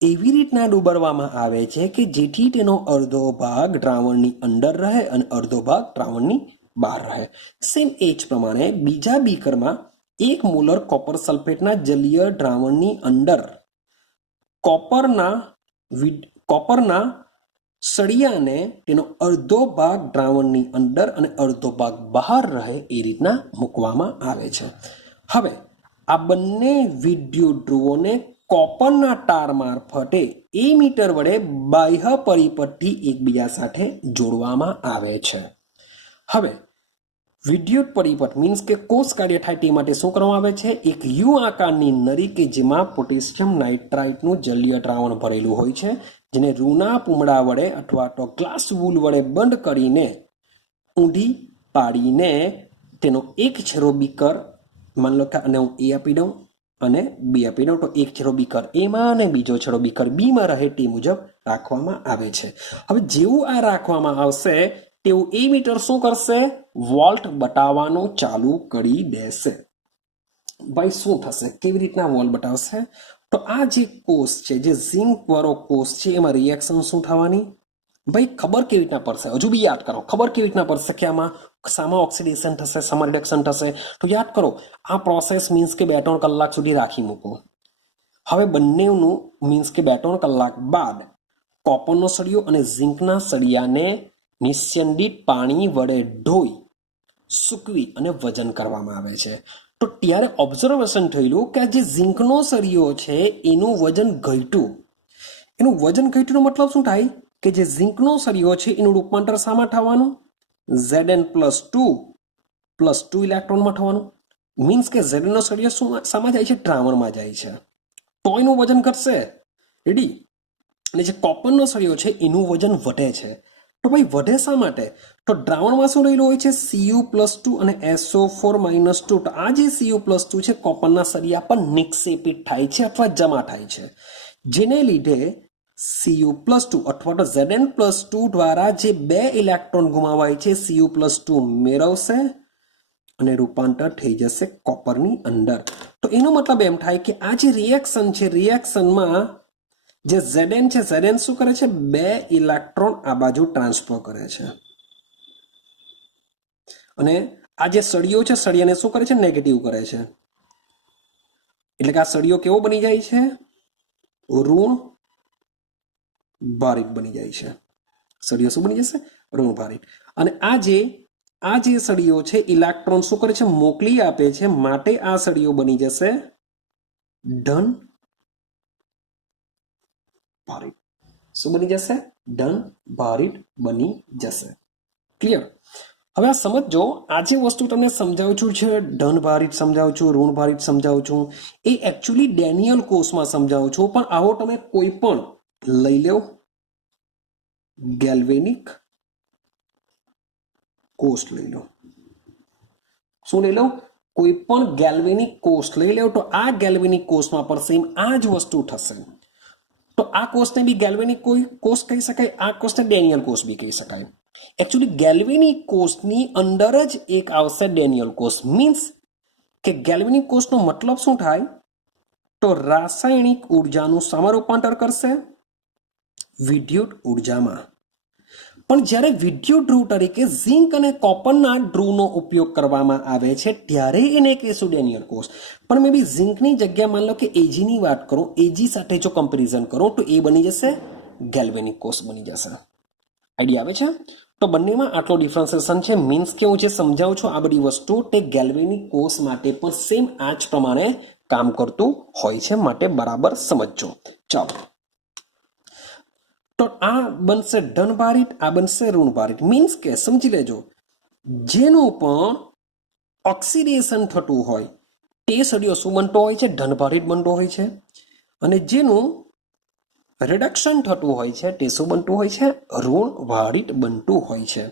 એવી રીતના ડૂબાડવામાં આવે છે કે જેથી તેનો અડધો ભાગ દ્રાવણની અંદર રહે અને અડધો ભાગ દ્રાવણની બહાર રહે. સેમ એ જ પ્રમાણે બીજા બીકરમાં 1 મોલર કોપર સલ્ફેટના જલીય દ્રાવણની અંદર કોપરના સળિયાને તેનો અડધો ભાગ દ્રાવણની અંદર અને અડધો ભાગ બહાર રહે એ રીતના મૂકવામાં આવે છે. હવે આ બંને વિદ્યુત ધ્રુવોને કોપરના તાર મારફતે એ મીટર વડે બાહ્ય પરિપથથી એકબીજા સાથે જોડવામાં આવે છે. હવે વિદ્યુત પરિપથ મીન્સ કે કોષ કાર્ય થાય તે માટે શું કરવામાં આવે છે, એક યુ આકારની નળી કે જેમાં પોટેશિયમ નાઇટ્રાઇટનું જલીય દ્રાવણ ભરેલું હોય છે, જેને રૂના પૂમડા વડે અથવા તો ગ્લાસ વૂલ વડે બંધ કરીને ઊંધી પાડીને તેનો એક છેડો બીકર, માની લો કે અને હું એ આપી દઉં અને બી આપી દઉં, તો એક છેડો બીકર એમાં અને બીજો છેડો બીકર બીમાં રહે તે મુજબ રાખવામાં આવે છે. હવે જેવું આ રાખવામાં આવશે તેવું એ મીટર શું કરશે, વોલ્ટ બતાવવાનું ચાલુ કરી દેશે. ભાઈ શું થશે, કેવી રીતના વોલ્ટ બતાવશે, તો આ જે કોષ છે, જે ઝિંક વાળો કોષ છે, એમાં રિએક્શન શું થવાની, ભાઈ ખબર કેવી રીતના પડશે, હજુ બી યાદ કરો, ખબર કેવી રીતના પડશે કે આમાં શામાં ઓક્સિડેશન થશે, શામાં રિડક્શન થશે. તો યાદ કરો, આ પ્રોસેસ મીન્સ કે 2-3 કલાક સુધી રાખી મૂકો. હવે બંનેનું મીન્સ કે 2-3 કલાક બાદ કોપરનો સળિયો અને ઝિંકના સળિયાને નિસ્યંદિત પાણી વડે ધોઈ સૂકવી અને વજન કરવામાં આવે છે. તો ત્યારે ઓબ્ઝર્વેશન થયેલું કે આ જે ઝિંકનો સળિયો છે એનું વજન ઘટ્યું. એનું વજન ઘટ્યુંનો મતલબ શું થાય કે જે ઝિંકનો સળિયો છે એનું રૂપાંતર શામાં થવાનું, Zn+2 ઇલેક્ટ્રોનમાં થવાનું. મીન્સ કે Zn નો સળિયો શામાં જાય છે, દ્રાવણમાં જાય છે, તો એનું વજન ઘટશે. રેડી. અને જે કોપરનો સળિયો છે એનું વજન વધે છે. તો ભાઈ વધે શા માટે, તો દ્રાવણમાં શું રહેલું હોય છે, Cu+2 અને SO4-2. તો આ જે Cu+2 છે કોપરના સળિયા પર નિક્ષેપિત થાય છે અથવા જમા થાય છે, જેને લીધે Cu+2 અથવા તો Zn+2 દ્વારા જે 2 ઇલેક્ટ્રોન ગુમાવાય છે, Cu+2 મેળવશે અને રૂપાંતર થઈ જશે કોપરની અંદર. તો એનો મતલબ એમ થાય કે આ જે રિએક્શન છે, રિએક્શનમાં જે Zn છે, Zn શું કરે છે, 2 ઇલેક્ટ્રોન આ બાજુ ટ્રાન્સફર કરે છે અને આ જે સળિયો છે સળિયાને શું કરે છે, નેગેટિવ કરે છે. એટલે કે આ સળિયો કેવો બની જાય છે, ઋણ ભારિત બની જાય છે. સળિયો શું બની જશે, ઋણ ભારિત. અને આ જે સળિયો છે ઇલેક્ટ્રોન શું કરે છે, મોકલી આપે છે, માટે આ સળિયો બની જશે ધન ભારિત. શું બની જશે, ધન ભારિત બની જશે. ક્લિયર. હવે આ સમજો, આ જે વસ્તુ તમને સમજાવું છું છે, ધન ભારિત સમજાવું છું, ઋણ ભારિત સમજાવું છું, એ એકચ્યુઅલી ડેનિયલ કોર્સમાં સમજાવું છું. પણ આવો તમે કોઈ પણ લઈ લો ગેલ્વેનિક કોષ લઈ લો. શું લઈ લો? કોઈ પણ ગેલ્વેનિક કોષ લઈ લો. તો આ ગેલ્વેનિક કોષમાં પણ સેમ આ જ વસ્તુ થશે. તો આ કોષને બી ગેલ્વેનિક કોષ કહી શકાય, આ કોષને ડેનિયલ કોષ બી કહી શકાય. એકચ્યુઅલી ગેલ્વેનિક કોષની અંદર જ એક આવશે ડેનિયલ કોષ. મીન્સ કે ગેલ્વેનિક કોષનો મતલબ શું થાય? તો રાસાયણિક ઉર્જાનું શામાં રૂપાંતર કરશે? વિદ્યુત ઉર્જામાં. પણ જ્યારે વિદ્યુત ધ્રુવ તરીકે ઝિંક અને કોપરના ધ્રુવનો ઉપયોગ કરવામાં આવે છે ત્યારે એને કહીશું ડેનિયલ કોષ. પણ મે બી ઝિંકની જગ્યા માન લો કે એજીની વાત કરું, એજી સાથે જો કમ્પેરિઝન કરો તો એ બની જશે ગેલ્વેનિક કોષ બની જશે. આઈડિયા આવે છે? તો બંનેમાં આટલો ડિફરન્સિએશન છે. મીન્સ કે હું જે સમજાવું છું આ બધી વસ્તુ તે ગેલ્વેનિક કોષ માટે પણ સેમ આ જ પ્રમાણે કામ કરતું હોય છે, માટે બરાબર સમજજો. ચાલો, તો આ બનશે ધન ભારિત, આ બનશે ઋણ ભારિત. મીન્સ કે સમજી લેજો, જેનું પણ ઓક્સિડેશન થતું હોય તે સળિયો શું બનતો હોય છે? ધન ભારિત બનતો હોય છે. અને જેનું રિડક્શન થતું હોય છે તે શું બનતું હોય છે? ઋણ ભારિત બનતું હોય છે.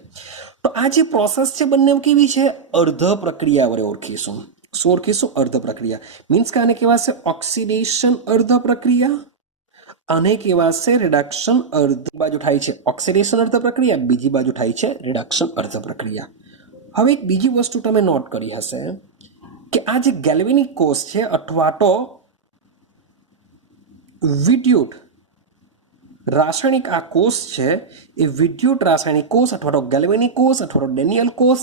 તો આ જે પ્રોસેસ છે બંને કેવી છે? અર્ધ પ્રક્રિયા વડે ઓળખીશું. શું ઓળખીશું? અર્ધ પ્રક્રિયા. મીન્સ કે આને કહેવાશે ઓક્સિડેશન અર્ધ પ્રક્રિયા, આને કહેવાશે રિડક્શન અર્ધ. બાજુ થાય છે ઓક્સિડેશન અર્ધ પ્રક્રિયા, બીજી બાજુ થાય છે રિડક્શન અર્ધ પ્રક્રિયા. હવે એક બીજી વસ્તુ તમે નોટ કરી હશે કે આ જે ગેલ્વેનિક કોષ છે અથવા તો વિદ્યુત રાસાયણિક આ કોષ છે, એ વિદ્યુત રાસાયણિક કોષ અથવા તો ગેલ્વેનિક કોષ અથવા તો ડેનિયલ કોષ,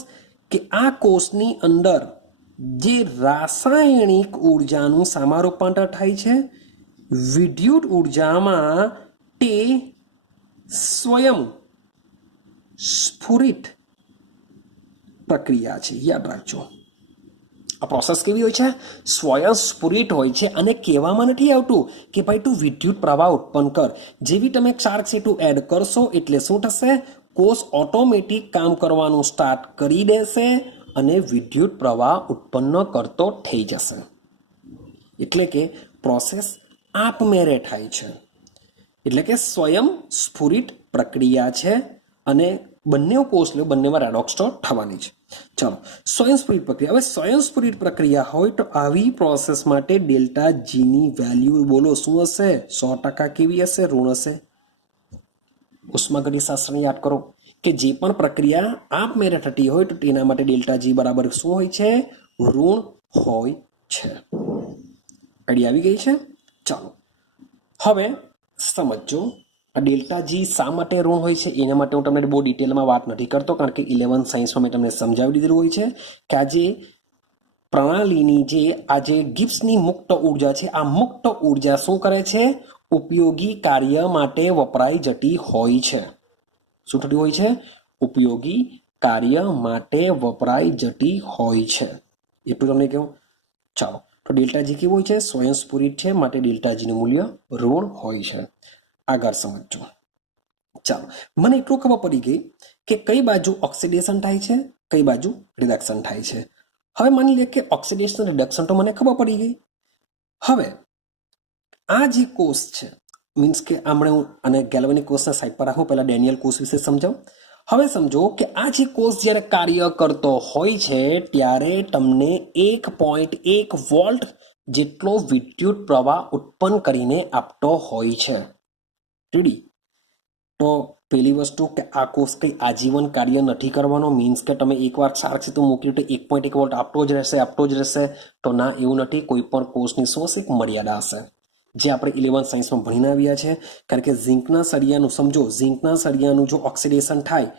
કે આ કોષની અંદર જે રાસાયણિક ઉર્જાનું શામાં રૂપાંતર થાય છે? વિદ્યુત ઉર્જામાં. તે સ્વયં સ્ફુરિત પ્રક્રિયા છે. યાદ રાખજો, આ પ્રોસેસ કેવી હોય છે? સ્વયં સ્ફુરિત હોય છે. અને કહેવામાં નથી આવતું કે ભાઈ તું વિદ્યુત પ્રવાહ ઉત્પન્ન કર. જેવી તમે ક્ષાર સીટું એડ કરશો એટલે શું થશે? કોષ ઓટોમેટિક કામ કરવાનું સ્ટાર્ટ કરી દેશે અને વિદ્યુત પ્રવાહ ઉત્પન્ન કરતો થઈ જશે. એટલે કે પ્રોસેસ આપમેળે થાય છે. એટલે કે સ્વયં સ્ફુરિત પ્રક્રિયા છે. અને બંને કોષ લો, બંનેમાં રેડોક્સ તો થવાની છે. ચાલો, સ્વયંસ્ફુરિત પ્રક્રિયા. હવે સ્વયંસ્ફુરિત પ્રક્રિયા હોય તો આવી પ્રોસેસ માટે ડેલ્ટા જીની વેલ્યુ બોલો શું હશે? 100% કેવી હશે? ઋણ હશે. ઉષ્માગતિશાસ્ત્રને યાદ કરો કે જે પણ પ્રક્રિયા આપમેળે થતી હોય તો તેના માટે ડેલ્ટા જી બરાબર શું હોય છે? ઋણ હોય છે. આઈડિયા આવી ગઈ છે? ચાલો, હવે સમજો આ ડેલ્ટા જી શા માટે ઋણ હોય છે એના માટે હું તમને બહુ ડિટેલમાં વાત નથી કરતો, કારણ કે 11 સાયન્સમાં મેં તમને સમજાવી દીધેલું હોય છે કે આ જે પ્રણાલીની જે આ જે ગિબ્સની મુક્ત ઉર્જા છે, આ મુક્ત ઉર્જા શું કરે છે? ઉપયોગી કાર્ય માટે વપરાઈ જતી હોય છે. શું થતું હોય છે? ઉપયોગી કાર્ય માટે વપરાઈ જતી હોય છે. એટલું તમને કહું. ચાલો, તો ડેલ્ટા જી કેવું હોય છે? સ્વયંસ્ફુરિત છે, માટે ડેલ્ટા જીનું મૂલ્ય ઋણ હોય છે. આગળ સમજો. ચાલો, મને એટલું ખબર પડી ગઈ કે કઈ બાજુ ઓક્સિડેશન થાય છે, કઈ બાજુ રિડક્શન થાય છે. હવે માની લે કે ઓક્સિડેશન રિડક્શન તો મને ખબર પડી ગઈ. હવે આ જે કોષ છે, મીન્સ કે આપણે હું અને ગેલ્વેનિક કોષને સાઈડ પર રાખું, પહેલા ડેનિયલ કોષ વિશે સમજાવું. હવે સમજો કે આ જે કોષ જ્યારે કાર્ય કરતો હોય છે ત્યારે તમને 1.1 વોલ્ટ જેટલો વિદ્યુત પ્રવાહ ઉત્પન્ન કરીને આપતો હોય છે. રેડી? તો પહેલી વસ્તુ કે આ કોષ કંઈ આજીવન કાર્ય નથી કરવાનો. મીન્સ કે તમે એકવાર ચાર્જ સીધું મૂક્યું તો 1.1 વોલ્ટ આપતો જ રહેશે. તો ના, એવું નથી. કોઈ પણ કોષની શું હશે? એક મર્યાદા હશે, જે આપણે 11 સાયન્સમાં ભણીને આવ્યા છે. કારણ કે ઝિંકના સળિયાનું સમજો, ઝિંકના સળિયાનું જો ઓક્સિડેશન થાય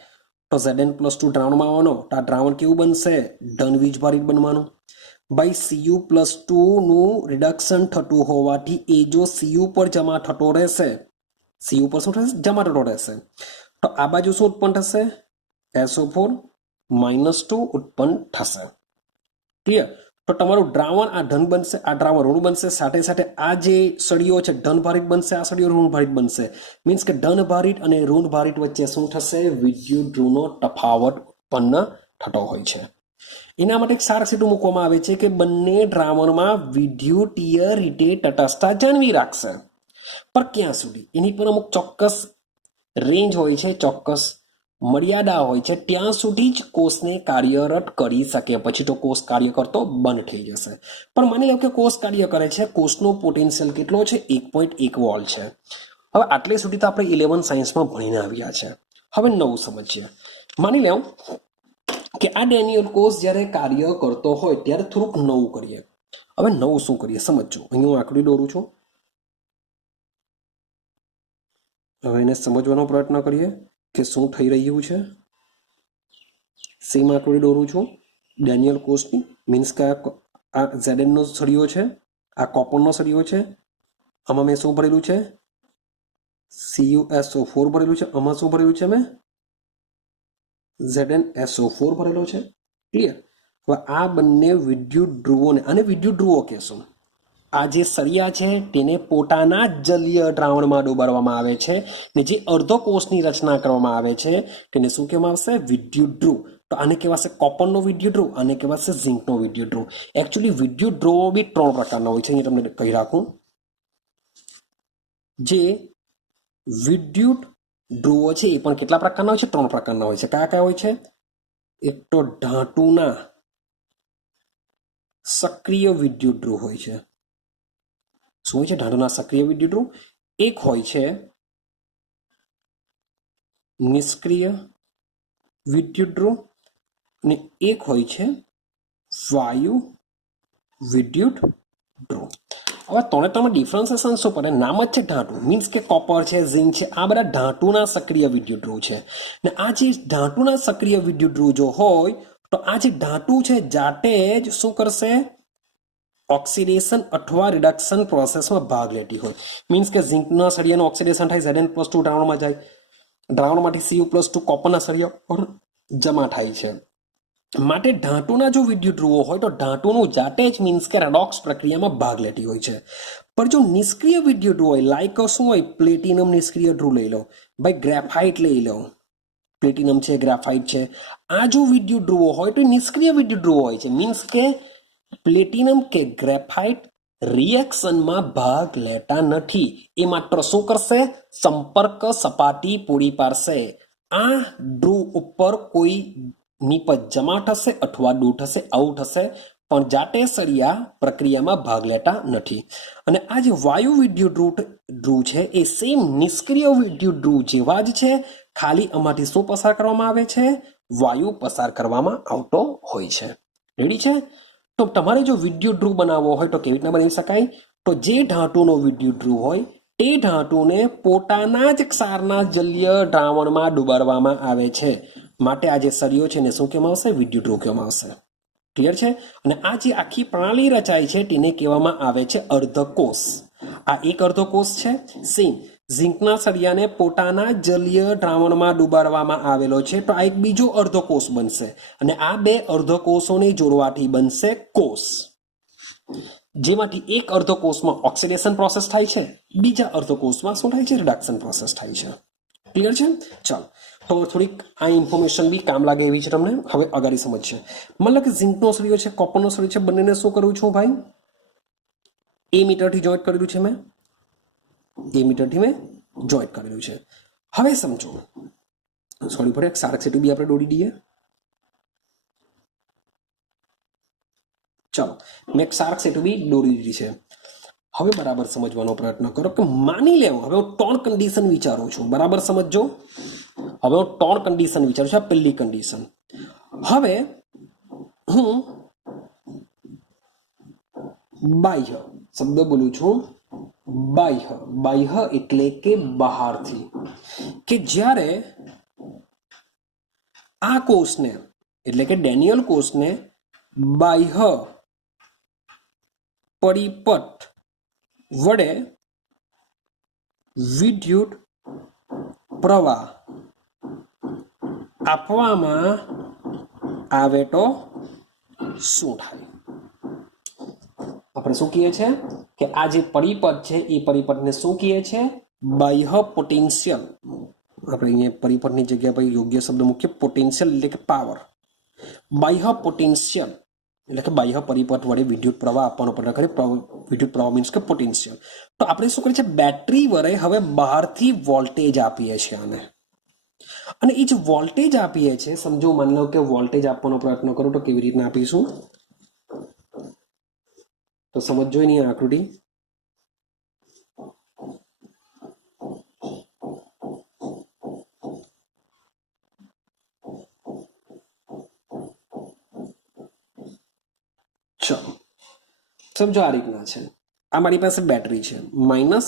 તો Zn+2 દ્રાવણમાં આવવાનો. તો આ દ્રાવણ કેવું બનશે? ધન વીજભારિત બનવાનું. બાય Cu+2 નું રિડક્શન થતું હોવાથી એ જો Cu પર જમા થતો રહેશે, Cu પર શું થશે? જમા થતો રહેશે. તો આ બાજુ શું ઉત્પન્ન થશે? SO4-2 ઉત્પન્ન થશે. ક્લિયર? તો તમારું દ્રાવણ આ ધન બનશે, આ દ્રાવણ ઋણ બનશે. સાથે સાથે આ જે સળિયો છે ધન ભારિત બનશે, આ સળિયો ઋણ ભારિત બનશે. મીન્સ કે ધન ભારિત અને ઋણ ભારિત વચ્ચે શું થશે? વિદ્યુત ધ્રુવનો તફાવત ઉત્પન્ન થતો હોય છે. એના માટે એક સારક સીટું મૂકવામાં આવે છે કે બંને દ્રાવણમાં વિદ્યુતીય રીતે તટસ્થતા જાળવી રાખશે. પણ ક્યાં સુધી? એની પર અમુક ચોક્કસ રેન્જ હોય છે, ચોક્કસ મર્યાદા હોય છે, ત્યાં સુધી જ કોષને કાર્યરત કરી શકે. પછી તો કોષ કાર્ય કરતો બંધ થઈ જશે. પણ માની લો કે કોષ કાર્ય કરે છે, કોષનો પોટેન્શિયલ કેટલો છે? 1.1 વોલ્ટ છે. હવે આટલે સુધી તો આપણે 11 સાયન્સમાં ભણીને આવ્યા છે. હવે નવું સમજીએ. માની લો કે આ ડેનિયલ કોષ જ્યારે કાર્ય કરતો હોય ત્યારે થોડુંક નવું કરીએ. હવે નવું શું કરીએ સમજો. અહીં હું આકૃતિ દોરું છું. હવે એને સમજવાનો પ્રયત્ન કરીએ કે શું થઈ રહ્યું છે. સેમ આકૃતિ દોરું છું ડેનિયલ કોષની. મીન્સ કે આ ZN નો સળિયો છે, આ કોપરનો સળિયો છે. આમાં મેં શું ભરેલું છે? CuSO4 ભરેલું છે. આમાં શું ભરેલું છે? મેં ZnSO4 ભરેલો છે. ક્લિયર? હવે આ બંને વિદ્યુત ધ્રુવોને, આને વિદ્યુત ધ્રુવો કહેશું. આ જે સળિયા છે તેને પોતાના જ જલીય દ્રાવણમાં ડુબાડવામાં આવે છે ને જે અર્ધો કોષની રચના કરવામાં આવે છે તેને શું કહેવામાં આવશે? વિદ્યુત ધ્રુવ. તો આને કહેવાશે કોપરનો વિદ્યુત ધ્રુવ, આને કહેવાશે ઝિંકનો વિદ્યુત ધ્રુવ. એકચ્યુઅલી વિદ્યુત ધ્રુવો બી 3 પ્રકારના હોય છે. અહીંયા તમને કહી રાખું. જે વિદ્યુત ધ્રુવો છે એ પણ કેટલા પ્રકારના હોય છે? 3 પ્રકારના હોય છે. કયા કયા હોય છે? એક તો ધાતુના સક્રિય વિદ્યુત ધ્રુવ હોય છે. શું હોય છે? ધાતુના સક્રિય વિદ્યુત ધ્રુવ. એક હોય છે નિષ્ક્રિય વિદ્યુત ધ્રુવ અને એક હોય છે વાયુ વિદ્યુત ધ્રુવ. હવે ત્રણે ડિફરન્સિએશન શું પડે? નામ જ છે ધાતુ. મીન્સ કે કોપર છે, ઝિંક છે, આ બધા ધાતુના સક્રિય વિદ્યુત ધ્રુવ છે. ને આ જે ધાતુના સક્રિય વિદ્યુત ધ્રુવ જો હોય તો આ જે ધાતુ છે જાતે જ શું કરશે? ઓક્સિડેશન અથવા રિડક્શન પ્રોસેસમાં ભાગ લેતી હોય. મીન્સ કે ઝિંકના સળિયાનું ઓક્સિડેશન થાય, Zn+2 દ્રાવણમાં જાય, દ્રાવણમાંથી Cu+2 કોપરના સળિયા પર જમા થાય છે. માટે ધાતુના જો વિદ્યુત ધ્રુવો હોય તો ધાતુનું જાતે જ મીન્સ કે રેડોક્સ પ્રક્રિયામાં ભાગ લેતી હોય છે. પણ જો નિષ્ક્રિય વિદ્યુત ધ્રુવ હોય, લાઈક શું હોય? પ્લેટિનમ નિષ્ક્રિય ધ્રુવ લઈ લો, ભાઈ ગ્રેફાઇટ લઈ લો. પ્લેટિનમ છે, ગ્રેફાઇટ છે, આ જો વિદ્યુત ધ્રુવો હોય તો નિષ્ક્રિય વિદ્યુત ધ્રુવો હોય છે. મીન્સ કે પ્લેટિનમ કે ગ્રેફાઇટ રિએક્શનમાં ભાગ લેતા નથી. એ માત્ર શું કરશે? સંપર્ક સપાટી પૂરી પાડશે. આ ધ્રુવ ઉપર કોઈ નિપજ જમા થશે અથવા દૂર થશે, આવું થશે. પણ જાતે સળિયા પ્રક્રિયામાં ભાગ લેતા નથી. અને આ જે વાયુ વિદ્યુત ધ્રુવ છે એ સેમ નિષ્ક્રિય વિદ્યુત ધ્રુવ જેવા જ છે. ખાલી આમાંથી શું પસાર કરવામાં આવે છે? વાયુ પસાર કરવામાં આવતો હોય છે. રેડી છે? તો તમારે જો વિદ્યુત ધ્રુવ બનાવવો હોય તો કેવી રીતના બનાવી શકાય? તો જે ધાતુનો વિદ્યુત ધ્રુવ હોય તે ધાતુને પોતાના જ ક્ષારના જલીય દ્રાવણમાં ડુબાડવામાં આવે છે. માટે આ જે સળિયો છે એને શું કહેવામાં આવશે? વિદ્યુત ધ્રુવ કહેવામાં આવશે. ક્લિયર છે? અને આ જે આખી પ્રણાલી રચાય છે તેને કહેવામાં આવે છે અર્ધકોષ. આ એક અર્ધકોષ છે. સેમ ઝિંકના સળિયાને પોતાના જલીય દ્રાવણમાં ડુબાડવામાં આવેલો છે તો આ એક બીજો અર્ધકોષ બનશે અને આ બે અર્ધકોષોને જોડવાથી બનશે કોષ. જેમાંથી એક અર્ધકોષમાં ઓક્સિડેશન પ્રોસેસ થાય છે, બીજા અર્ધકોષમાં શું થાય છે? રિડક્શન પ્રોસેસ થાય છે. ક્લિયર છે? ચાલો, તો થોડીક આ ઇન્ફોર્મેશન બી કામ લાગે એવી છે તમને. હવે અગાડી સમજશે. મતલબ કે ઝિંકનો સળિયો છે, કોપરનો સળિયો છે, બંનેને શું કરું છું ભાઈ? એ મીટરથી જોઈન્ટ કરેલું છે. મેં એ મીટરથી મેં જોઈન્ટ કરેલું છે. હવે સમજો, સોરી પર એક સારક સેતુ બી આપણે દોડી દઈએ. ચાલો, મેં એક સારક સેતુ બી દોડી દીધી છે. હવે બરાબર સમજવાનો પ્રયત્ન કરો કે માની લેવું, હવે હું 3 કન્ડિશન વિચારું છું. બરાબર સમજો. હવે હું 3 કન્ડિશન વિચારું છું. આ પહેલી કન્ડિશન. હવે હું બાહ્ય શબ્દ બોલું છું. બાહ્ય એટલે કે બહારથી. કે જ્યારે આ કોષને એટલે કે ડેનિયલ કોષને બાહ્ય પરિપથ વડે વિદ્યુત પ્રવાહ આપવામાં આવે તો શું થાય? આપણે શું કહીએ છીએ કે આ જે પરિપથ છે એ પરિપથને શું કહીએ છીએ? બાહ્ય પોટેન્શિયલ. આપણે અહીંયા પરિપથની જગ્યા પર યોગ્ય શબ્દ મૂકીએ પોટેન્શિયલ એટલે કે પાવર. બાહ્ય પોટેન્શિયલ એટલે કે બાહ્ય પરિપથ વડે વિદ્યુત પ્રવાહ આપવાનો પ્રયત્ન કરે. વિદ્યુત પ્રવાહ મીન્સ કે પોટેન્શિયલ. તો આપણે શું કરીએ છીએ, બેટરી વડે હવે બહારથી વોલ્ટેજ આપીએ છીએ આને, અને એ જે વોલ્ટેજ આપીએ છીએ, સમજો માની લો કે વોલ્ટેજ આપવાનો પ્રયત્ન કરો તો કેવી રીતના આપીશું, તો સમજો એની આકૃતિ. ચલો સમજો આ રીતના છે. આ મારી પાસે બેટરી છે, માઇનસ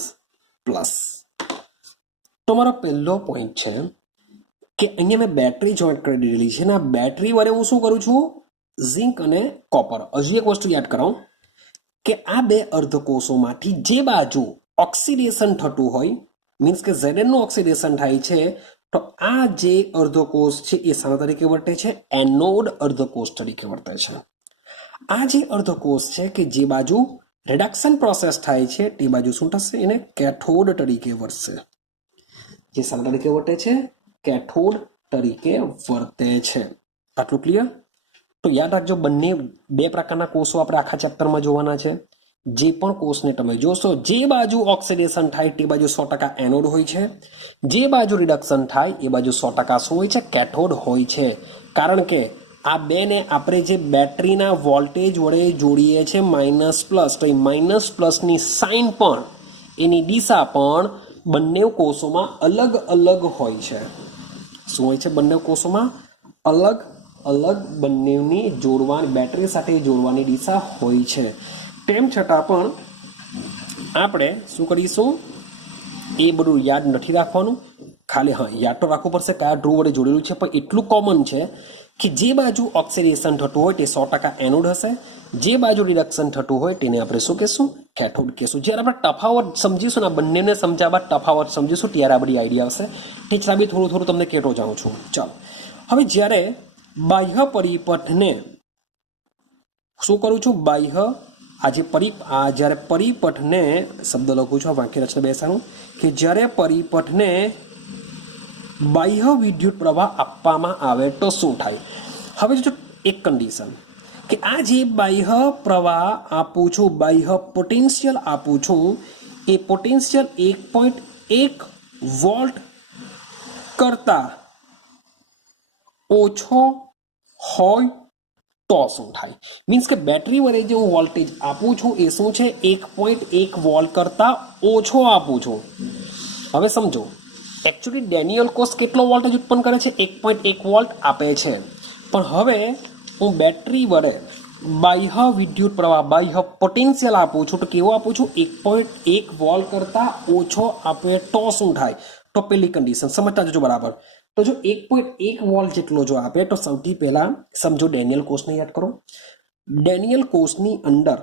પ્લસ. તો મારો પહેલો પોઈન્ટ છે કે અહીંયા મેં બેટરી જોઈન્ટ કરી દીધેલી છે, અને આ બેટરી વડે હું શું કરું છું, ઝિંક અને કોપર. હજી એક વસ્તુ યાદ કરાવું કે આ બે અર્ધકોષોમાંથી જે બાજુ ઓક્સિડેશન થતું હોય, મીન્સ કે Zn નું ઓક્સિડેશન થાય છે, તો આ જે અર્ધકોષ છે એ શાના તરીકે વર્તે છે, એનોડ અર્ધકોષ તરીકે વર્તે છે. આ જે અર્ધકોષ છે કે જે બાજુ રિડક્શન પ્રોસેસ થાય છે તે બાજુ શું થશે, એને કેથોડ તરીકે વર્તશે. જે શાના તરીકે વર્તે છે, કેથોડ તરીકે વર્તે છે. આટલું ક્લિયર? તો યાદ રાખજો, બંને બે પ્રકારના કોષો આપણે આખા ચેપ્ટરમાં જોવાના છે. જે પણ કોષને તમે જોશો, જે બાજુ ઓક્સિડેશન થાય તે બાજુ 100% એનોડ હોય છે, જે બાજુ રિડક્શન થાય એ બાજુ 100% શું હોય છે, કેથોડ હોય છે. કારણ કે આ બેને આપણે જે બેટરીના વોલ્ટેજ વડે જોડીએ છીએ માઇનસ પ્લસ, તો એ માઇનસ પ્લસની સાઇન પણ, એની દિશા પણ બંને કોષોમાં અલગ અલગ હોય છે. શું હોય છે, બંને કોષોમાં અલગ અલગ બંનેની જોડવાની, બેટરી સાથે જોડવાની દિશા હોય છે. તેમ છતાં પણ આપણે શું કરીશું, એ બધું યાદ નથી રાખવાનું. ખાલી હા યાદ તો રાખવું પડશે કયા ધ્રુવ વડે જોડેલું છે, પણ એટલું કોમન છે કે જે બાજુ ઓક્સિડેશન થતું હોય તે 100% એનોડ હશે, જે બાજુ રિડક્શન થતું હોય તેને આપણે શું કહેશું, કેથોડ કહેશું. જ્યારે આપણે તફાવત સમજીશું ને, બંનેને સમજ્યા બાદ તફાવત સમજીશું, ત્યારે આ બધી આઈડિયા આવશે. તે છતાં બી થોડું થોડું તમને કહેતો જાઉં છું. ચાલો, હવે જ્યારે બાહ્ય પરિપથને શું કરું છું, બાહ્ય જ્યારે પરિપથને શબ્દ લખું છું, વાક્ય રચના બેસાડું કે જ્યારે પરિપથને બાહ્ય વિદ્યુત પ્રવાહ આપવામાં આવે તો શું થાય. હવે જો એક કન્ડિશન કે આ જે બાહ્ય પ્રવાહ આપું છું, બાહ્ય પોટેન્શિયલ આપું છું, એ પોટેન્શિયલ 1.1 વોલ્ટ કરતા ઓછો હોય તો શું થાય. મીન્સ કે બેટરી વડે જે હું વોલ્ટેજ આપું છું એ શું છે, 1.1 વોલ્ટ કરતા ઓછો આપું છું. હવે સમજો, એકચ્યુઅલી ડેનિયલ કોષ કેટલો વોલ્ટેજ ઉત્પન્ન કરે છે, 1.1 વોલ્ટ આપે છે. પણ હવે હું બેટરી વડે બાહ્ય વિદ્યુત પ્રવાહ, બાહ્ય પોટેન્શિયલ આપું છું, તો કેવો આપું છું, 1.1 વોલ્ટ કરતા ઓછો આપે તો શું થાય. તો પેલી કન્ડિશન સમજતા જજો બરાબર. તો જો 1.1 વોલ્ટ જેટલો જો આપે તો સૌથી પહેલા સમજો ડેનિયલ કોષને યાદ કરો. ડેનિયલ કોષની અંદર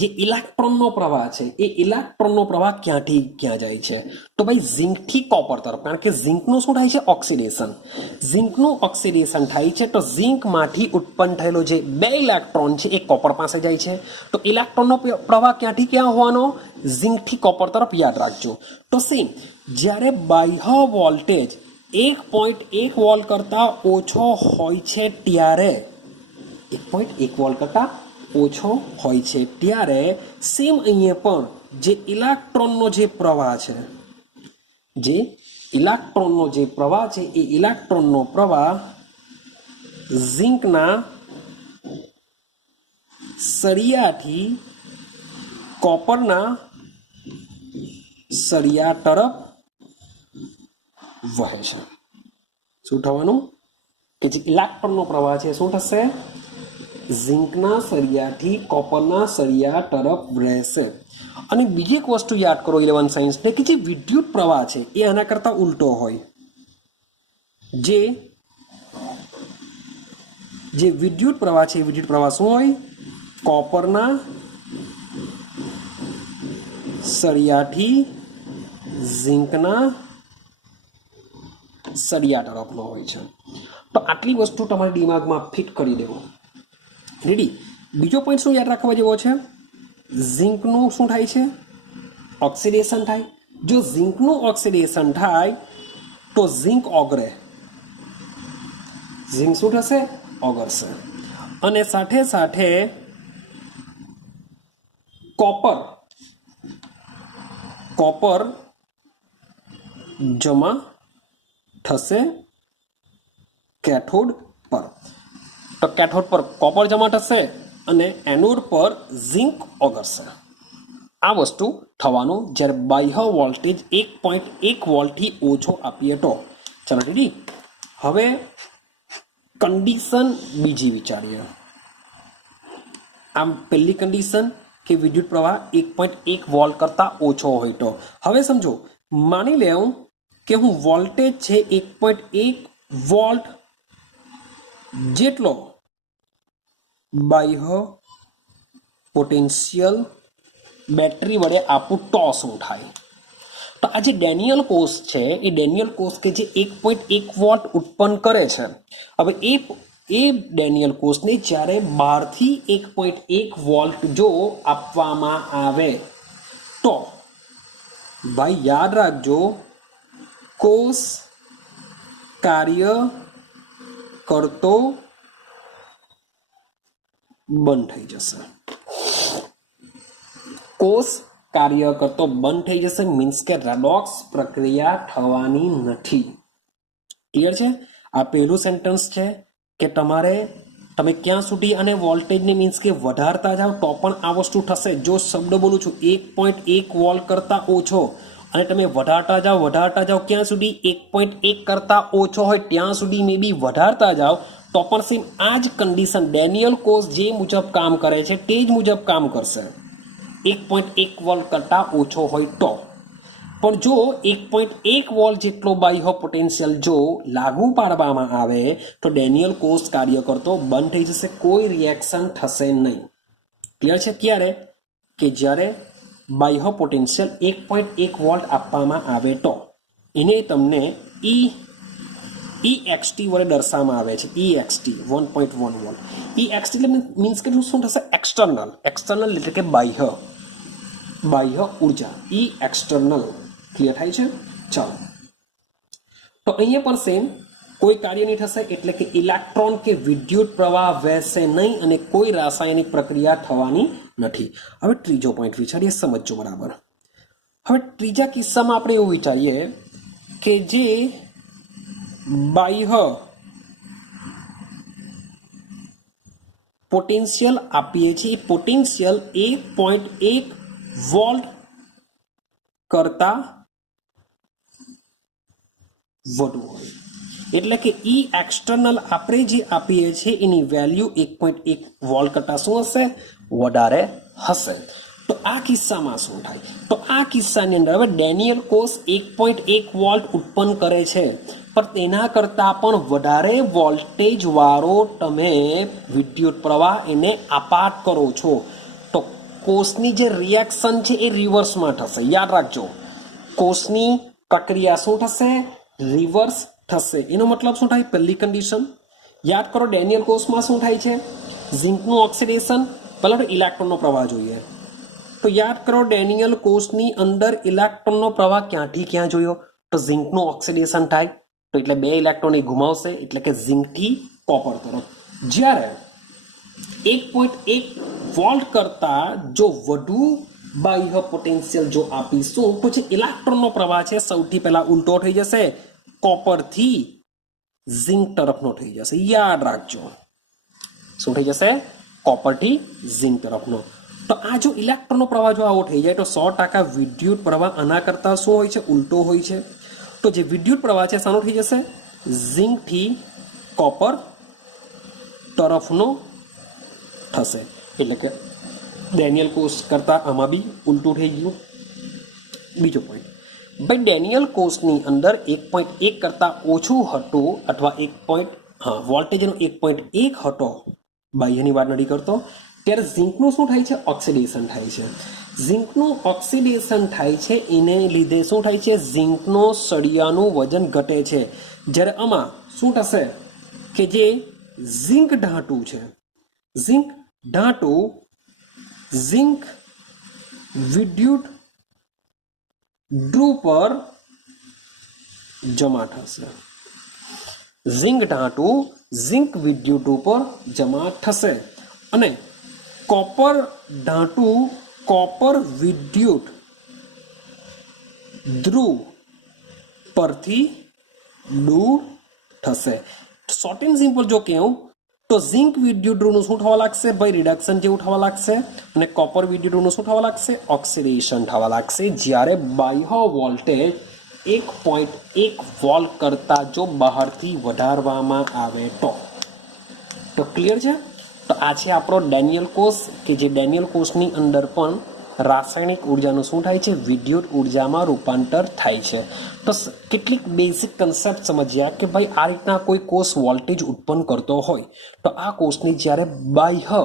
જે ઇલેક્ટ્રોનનો પ્રવાહ છે, એ ઇલેક્ટ્રોનનો પ્રવાહ ક્યાંથી ક્યાં જાય છે, તો ભાઈ ઝિંકથી કોપર તરફ. કારણ કે ઝિંકનું શું થાય છે, ઓક્સિડેશન. ઝિંકનું ઓક્સિડેશન થાય છે, તો ઝિંકમાંથી ઉત્પન્ન થયેલો જે 2 ઇલેક્ટ્રોન છે એ કોપર પાસે જાય છે. તો ઇલેક્ટ્રોનનો પ્રવાહ ક્યાંથી ક્યાં હોવાનો, ઝિંકથી કોપર તરફ. યાદ રાખજો. તો સેમ જ્યારે બાહ્ય વોલ્ટેજ 1.1 વોલ્ટ કરતા ઓછો હોય છે ત્યારે 1.1 વોલ્ટ કરતા ઓછો હોય છે ત્યારે સેમ અહીંયા પણ જે ઇલેક્ટ્રોનનો જે પ્રવાહ છે, જે ઇલેક્ટ્રોનનો જે પ્રવાહ છે, એ ઇલેક્ટ્રોનનો પ્રવાહ ઝિંકના સળિયાથી કોપરના સળિયા તરફ વહે છે. શું થવાનું કે જે ઇલેક્ટ્રોનનો પ્રવાહ છે શું થશે, ઝિંકના સળિયાથી કોપરના સળિયા તરફ રહેશે. અને બીજી એક વસ્તુ યાદ કરો 11 સાયન્સને, કે જે વિદ્યુત પ્રવાહ છે એ આના કરતા ઉલટો હોય. જે વિદ્યુત પ્રવાહ છે, વિદ્યુત પ્રવાહ શું હોય, કોપરના સળિયાથી ઝિંકના સળિયા તરફનો હોય છે. તો આટલી વસ્તુ તમારા દિમાગમાં ફિટ કરી દેવો. રેડી. બીજો પોઈન્ટ શું યાદ રાખવા જેવો છે, ઝિંકનું શું થાય છે, ઓક્સિડેશન થાય. જો ઝિંકનું ઓક્સિડેશન થાય તો ઝિંક ઓગળે. ઝિંક શું થશે, ઓગળશે અને સાથે સાથે કોપર જમા થશે કેથોડ પર. તો કેથોડ પર કોપર જમા થશે અને એનોડ પર ઝિંક ઓગળશે. આ વસ્તુ થવાનું જ્યારે બાહ્ય વોલ્ટેજ 1.1 વોલ્ટથી ઓછો આપીએ તો. ચાલો રેડી. હવે કન્ડિશન બીજી વિચારીએ. આમ પહેલી કન્ડિશન કે વિદ્યુત પ્રવાહ 1.1 વોલ્ટ કરતાં ઓછો હોય તો. હવે સમજો, માની લેવું કે હું વોલ્ટેજ છે 1.1 વોલ્ટ જેટલો બાહ્ય પોટેન્શિયલ બેટરી વડે આપું તો શું થાય? તો આ જે ડેનિયલ કોષ છે એ ડેનિયલ કોષ કે જે 1.1 વોલ્ટ ઉત્પન્ન કરે છે, હવે એ ડેનિયલ કોષને જ્યારે બહારથી 1.1 વોલ્ટ જો આપવામાં આવે તો ભાઈ યાદ રાખજો, કોષ કાર્ય કરતો બંધ થઈ જશે. કોષ કાર્ય કરતો બંધ થઈ જશે, મીન્સ કે રેડોક્સ પ્રક્રિયા થવાની નથી. ક્લિયર છે? આ પહેલું સેન્ટેન્સ છે કે તમે ક્યાં સુધી અને વોલ્ટેજને મીન્સ કે વધારતા જાઓ તો પણ આ વસ્તુ થશે. જો શબ્દ બોલું છું 1.1 વોલ્ટ કરતાં ઓછો અને તમે વધારતા જાઓ ક્યાં સુધી? 1.1 કરતાં ઓછો હોય ત્યાં સુધી મે બી વધારતા જાઓ તો પણ સેમ આ જ કન્ડિશન ડેનિયલ કોષ જે મુજબ કામ કરે છે તે જ મુજબ કામ કરશે. 1.1 વોલ્ટ કરતાં ઓછો હોય તો. પણ જો 1.1 વોલ્ટ જેટલો બાહ્ય પોટેન્શિયલ જો લાગુ પાડવામાં આવે તો ડેનિયલ કોષ કાર્ય કરતો બંધ થઈ જશે, કોઈ રિએક્શન થશે નહીં. ક્લિયર છે? ક્યારે? કે જ્યારે બાહ્ય પોટેન્શિયલ 1.1 વોલ્ટ આપવામાં આવે તો. એને તમને EXT વડે દર્શાવવામાં આવે છે. EXT 1.1 volt. EXT એટલે મીન્સ કેટલું શું થશે? એક્સટર્નલ એટલે કે બાહ્ય ઉર્જા. E external. ક્લિયર થાય છે? ચાલો, તો અહીંયા પણ સેમ કોઈ કાર્ય નહીં થશે, એટલે કે ઇલેક્ટ્રોન કે વિદ્યુત પ્રવાહ વહેશે નહીં અને કોઈ રાસાયણિક પ્રક્રિયા થવાની નથી. હવે ત્રીજો પોઈન્ટ વિચારીએ, સમજો બરાબર. હવે ત્રીજા કિસ્સામાં આપણે એવું વિચારીએ કે જે બાહ્ય પોટેન્શિયલ આપીએ છીએ, પોટેન્શિયલ 1.1 વોલ્ટ કરતા વધુ હોય, એટલે કે E એક્સટર્નલ આપણે જે આપીએ છીએ એની વેલ્યુ 1.1 વોલ્ટ કરતા શું હશે? વધારે હશે. તો આ કિસ્સામાં શું થાય? તો આ કિસ્સાની અંદર હવે ડેનિયલ કોષ 1.1 વોલ્ટ ઉત્પન્ન કરે છે, પણ તેના કરતાં પણ વધારે વોલ્ટેજ વાળો તમે વિદ્યુત પ્રવાહ એને આપાત કરો છો તો કોષની જે રિએક્શન છે એ રિવર્સમાં થશે. યાદ રાખજો, કોષની પ્રક્રિયા શું થશે? રિવર્સ થશે. એનો મતલબ શું થાય? પહેલી કન્ડિશન યાદ કરો, ડેનિયલ કોષમાં શું થાય છે? ઝિંકનું ઓક્સિડેશન. પહેલા તો ઇલેક્ટ્રોનનો પ્રવાહ જોઈએ. તો યાદ કરો, ડેનિયલ કોષની અંદર ઇલેક્ટ્રોનનો પ્રવાહ ક્યાંથી ક્યાં જોયો? તો ઝિંકનું ઓક્સિડેશન થાય તો એટલે 2 ઇલેક્ટ્રોન એ ગુમાવશે, એટલે કે ઝિંકથી કોપર તરફ. જ્યારે 1.1 વોલ્ટ કરતા જો વધુ બાહ્ય પોટેન્શિયલ જો આપીશું તો જે ઇલેક્ટ્રોનનો પ્રવાહ છે સૌથી પહેલા ઉલટો થઈ જશે, કોપરથી ઝિંક તરફનો થઈ જશે. યાદ રાખજો, શું થઈ જશે? કોપરથી ઝિંક તરફનો. તો આ જો ઇલેક્ટ્રોનનો પ્રવાહ જો આવો થઈ જાય તો 100% વિદ્યુત પ્રવાહ આના કરતાં શું હોય છે? ઉલટો હોય છે. તો જે વિદ્યુત પ્રવાહ છે શાનો થઈ જશે? ઝિંકથી કોપર તરફનો થશે. એટલે કે ડેનિયલ કોષ કરતાં આમાં બી ઉલટું થઈ ગયું. બીજો પોઈન્ટ, ભાઈ ડેનિયલ કોષની અંદર 1.1 કરતાં ઓછું હતું અથવા વોલ્ટેજનો 1.1 હતો, બાહ્યની વાત નથી કરતો, ત્યારે ઝિંકનું શું થાય છે? ઓક્સિડેશન થાય છે. ઝિંકનું ઓક્સિડેશન થાય છે, એને લીધે શું થાય છે? ઝિંકનો સળિયાનું વજન ઘટે છે. જ્યારે આમાં શું થશે કે જે ઝિંક ધાતુ છે, ઝિંક વિદ્યુત ધ્રુવ પર જમા થશે. ઝિંક ધાતુ ઝિંક વિદ્યુત ઉપર જમા થશે અને કોપર ધાતુ કોપર વિદ્યુત ધ્રુવ પરથી દૂર થશે. શોર્ટ એન્ડ સિમ્પલ જો કહું તો ઝિંક વિદ્યુત ધ્રુવનું શું થવા લાગશે ભાઈ? રિડક્શન જેવું થવા લાગશે અને કોપર વિદ્યુત ધ્રુવનું શું થવા લાગશે? ઓક્સિડેશન થવા લાગશે. જ્યારે બાહ્ય વોલ્ટેજ 1.1 વોલ્ટ કરતાં જો બહારથી વધારવામાં આવે તો ક્લિયર છે? તો આ છે આપણો ડેનિયલ કોષ કે જે ડેનિયલ કોષની અંદર પણ રાસાયણિક ઉર્જાનું શું થાય છે? વિદ્યુત ઉર્જામાં રૂપાંતર થાય છે. તો કેટલીક બેઝિક કન્સેપ્ટ સમજ્યા કે ભાઈ આ રીતના કોઈ કોષ વોલ્ટેજ ઉત્પન્ન કરતો હોય તો આ કોષને જ્યારે બાહ્ય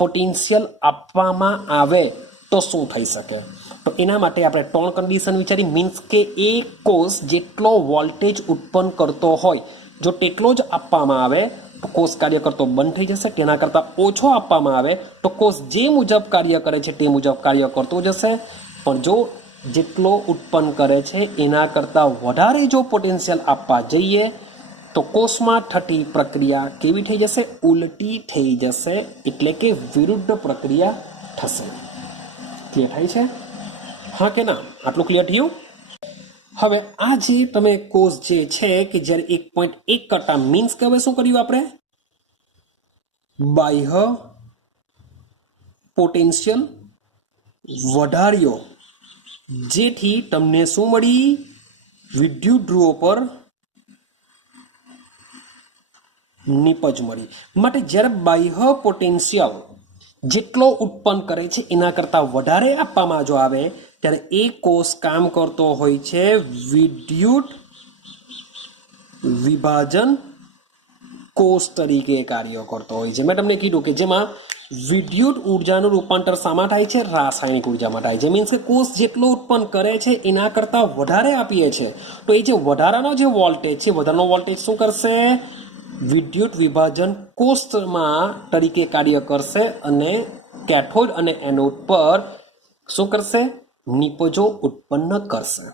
પોટેન્શિયલ આપવામાં આવે તો શું થઈ શકે? તો એના માટે આપણે 3 કન્ડિશન વિચારી. મીન્સ કે એ કોષ જેટલો વોલ્ટેજ ઉત્પન્ન કરતો હોય જો તેટલો જ આપવામાં આવે તો કોષ કાર્ય કરતો બંધ થઈ જશે. તેના કરતાં ઓછો આપવામાં આવે તો કોષ જે મુજબ કાર્ય કરે છે તે મુજબ કાર્ય કરતો જશે. પણ જો જેટલો ઉત્પન્ન કરે છે એના કરતાં વધારે જો પોટેન્શિયલ આપવા જઈએ તો કોષમાં થતી પ્રક્રિયા કેવી થઈ જશે? ઉલટી થઈ જશે. એટલે કે વિરુદ્ધ પ્રક્રિયા થશે. ક્લિયર થાય છે? હા કે ના? આટલું ક્લિયર થયું? હવે આ જે તમે કોષ જે છે કે જ્યારે 1.1 કરતા મીન્સ કે હવે શું કર્યું આપણે? બાહ્ય પોટેન્શિયલ વધાર્યો જેથી તમને શું મળી? વિદ્યુત ધ્રુવો પર નિપજ મળી. માટે જ્યારે બાહ્ય પોટેન્શિયલ જેટલો ઉત્પન્ન કરે છે એના કરતાં વધારે આપવામાં જો આવે ત્યારે એ કોષ કામ કરતો હોય છે વિદ્યુત વિભાજન કોષ તરીકે કાર્ય કરતો હોય છે. મેં તમને કીધું કે જેમાં વિદ્યુત ઉર્જાનું રૂપાંતર શામાં થાય છે? રાસાયણિક ઉર્જામાં થાય છે. મીન્સ કે કોષ જેટલો ઉત્પન્ન કરે છે એના કરતાં વધારે આપીએ છે તો એ જે વધારાનો જે વોલ્ટેજ છે વધારાનો વોલ્ટેજ શું કરશે? વિદ્યુત વિભાજન કોષમાં તરીકે કાર્ય કરશે અને કેથોડ અને એનોડ પર શું કરશે? નિપજો ઉત્પન્ન કરશે.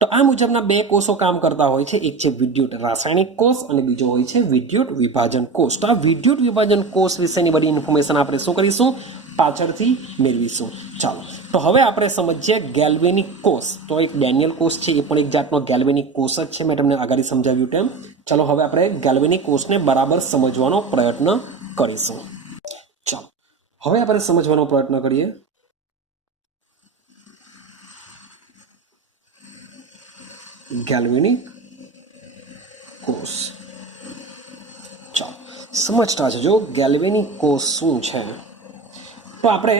તો આ મુજબના બે કોષો કામ કરતા હોય છે. એક છે વિદ્યુત રાસાયણિક કોષ અને બીજો હોય છે વિદ્યુત વિભાજન કોષ. તો આ વિદ્યુત વિભાજન કોષ વિશેની બધી ઇન્ફોર્મેશન આપણે શું કરીશું? પાછળથી મેળવીશું. ચાલો તો હવે આપણે સમજીએ ગેલ્વેનિક કોષ. તો એક ડેનિયલ કોષ છે એ પણ એક જાતનો ગેલ્વેનિક કોષ જ છે. મેં તમને આગળ સમજાવ્યું તેમ. ચાલો હવે આપણે ગેલ્વેનિક કોષને બરાબર સમજવાનો પ્રયત્ન કરીશું. ચાલો હવે આપણે સમજવાનો પ્રયત્ન કરીએ ગેલ્વેનિક કોષ. ચાલો સમજતા જજો ગેલ્વેનિક કોષ શું છે. તો આપણે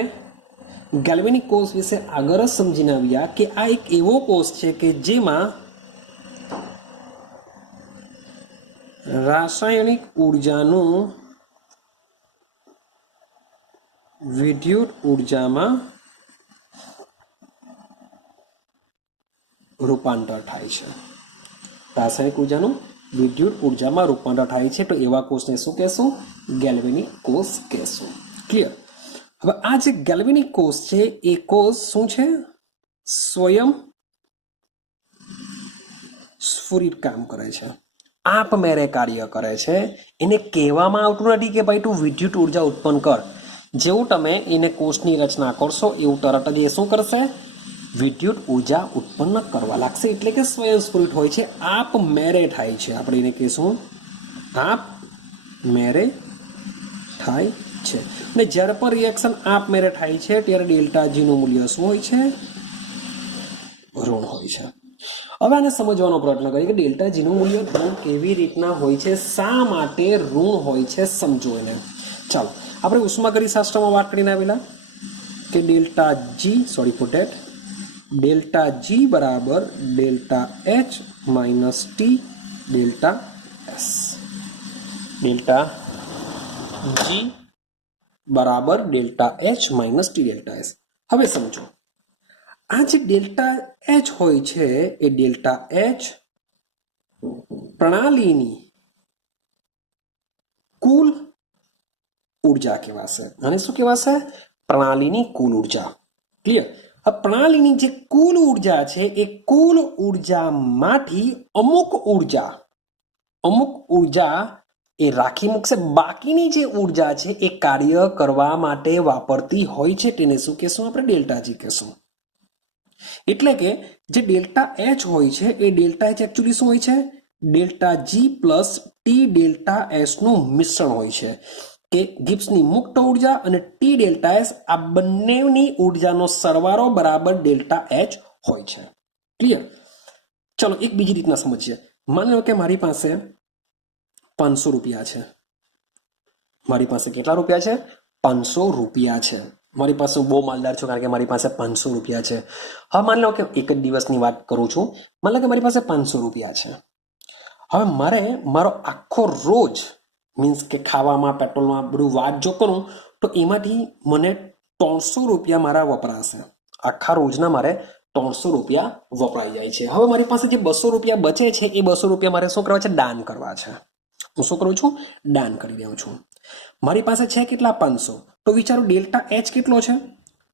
ગેલ્વેનિક કોષ વિશે આગળ જ સમજીને આવ્યા કે આ એક એવો કોષ છે કે જેમાં રાસાયણિક ઉર્જાનું વિદ્યુત ઉર્જામાં રૂપાંતર થાય છે. રાસાયણિક ઉર્જાનું વિદ્યુત ઉર્જામાં રૂપાંતર થાય છે તો એવા કોષને શું કહેશું? ગેલ્વેનિક કોષ કહેશું. ક્લિયર? હવે આ જે ગેલ્વેનિક કોષ છે એ કોષ શું છે? સ્વયં સ્ફુરિત કામ કરે છે, આપમેળે કાર્ય કરે છે. એને કહેવામાં આવતું નથી કે ભાઈ તું વિદ્યુત ઉર્જા ઉત્પન્ન કર. જેવું તમે એને કોષની રચના કરશો એવું તરત જ એ શું કરશે? વિદ્યુત ઉર્જા ઉત્પન્ન કરવા લાગશે. એટલે કે સ્વયંસ્ફુરિત હોય છે, આપમેળે થાય છે. આપણે એને કહીશું આપમેળે થાય છે. અને જ્યારે પણ રિએક્શન આપમેળે થાય છે ત્યારે ડેલ્ટા જીનું મૂલ્ય શું હોય છે? ઋણ હોય છે. હવે આને સમજવાનો પ્રયત્ન કરીએ કે ડેલ્ટા જીનું મૂલ્ય ઋણ કેવી રીતના હોય છે, શા માટે ઋણ હોય છે, સમજો એને. ચાલો આપણે ઉષ્માગતિશાસ્ત્રમાં વાત કરીને આવેલા કે ડેલ્ટા જી બરાબર delta H minus T delta S. Delta G બરાબર delta H minus T delta S. હવે સમજો આ જે ડેલ્ટા એચ હોય છે એ ડેલ્ટા એચ પ્રણાલીની કુલ ઉર્જા કહેવાશે. અને શું કહેવાશે? પ્રણાલીની કુલ ઉર્જા. ક્લિયર? આ પ્રણાલીની જે કુલ ઉર્જા છે એ કુલ ઉર્જામાંથી અમુક ઉર્જા અમુક ઉર્જા એ રાખી મૂકશે, બાકીની જે ઉર્જા છે એ કાર્ય કરવા માટે વાપરતી હોય છે તેને શું કહેશું આપણે? ડેલ્ટા જી કહેશું. એટલે કે જે ડેલ્ટા એચ હોય છે એ ડેલ્ટા એચ એકચ્યુઅલી શું હોય છે? Delta G plus T delta S નું મિશ્રણ હોય છે કે ગિબ્સની મુક્ત ઉર્જા અને ટી ડેલ્ટા એસ આ બંનેની ઉર્જાનો સરવાળો બરાબર ડેલ્ટા એચ હોય છે. ક્લિયર? ચલો એક બીજી રીતના સમજીએ. માની લો કે મારી પાસે 500 રૂપિયા છે. મારી પાસે કેટલા રૂપિયા છે? 500 રૂપિયા છે. મારી પાસે બહુ માલદાર છું કારણ કે મારી પાસે 500 રૂપિયા છે. હવે માની લો કે એક જ દિવસની વાત કરું છું. માની લો કે મારી પાસે 500 રૂપિયા છે. હવે મારે મારો આખો રોજ મીન્સ કે ખાવામાં, પેટ્રોલમાં બધું વાત જો કરું તો એમાંથી મને 300 રૂપિયા મારા વપરાશે. આખા રોજના મારે 300 રૂપિયા વપરાઈ જાય છે. હવે મારી પાસે જે 200 રૂપિયા બચે છે એ 200 રૂપિયા મારે શું કરવા છે? દાન કરવા છે. હું શું કરું છું? દાન કરી દઉં છું. મારી પાસે છે કેટલા? 500. તો વિચારો ડેલ્ટા એચ કેટલો છે?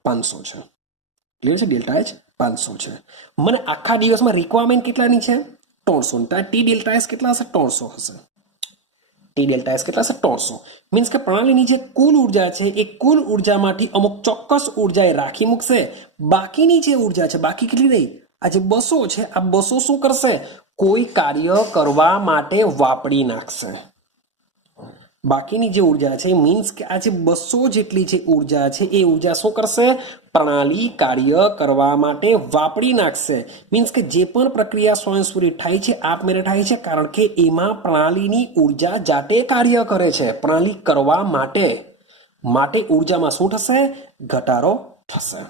500 છે. ક્લિયર છે? ડેલ્ટા એચ 500 છે. મને આખા દિવસમાં રિક્વાયરમેન્ટ કેટલાની છે? 300. ટી ડેલ્ટા એસ કેટલા હશે? 300 હશે. ટી ડેલ્ટા એસ કેટલા હશે? 300. મીન્સ કે પ્રણાલીની જે કુલ ઉર્જા છે એ કુલ ઉર્જામાંથી અમુક ચોક્કસ ઉર્જા એ રાખી મૂકશે. બાકીની જે ઉર્જા છે, બાકી કેટલી રહી? આ જે 200 છે, આ 200 શું કરશે? કોઈ કાર્ય કરવા માટે વાપરી નાખશે. બાકીની જે ઉર્જા છે મીન્સ કે આ જે 200 જેટલી જે ઉર્જા છે એ ઉર્જા શું કરશે? પ્રણાલી કાર્ય કરવા માટે વાપરી નાખશે. મીન્સ કે જે પણ પ્રક્રિયા સ્વયંસ્ફુરિત થાય છે આપમેળે થાય છે કારણ કે એમાં પ્રણાલીની ઉર્જા જાતે કાર્ય કરે છે. પ્રણાલી કરવા માટે ઉર્જામાં શું થશે? ઘટાડો થશે.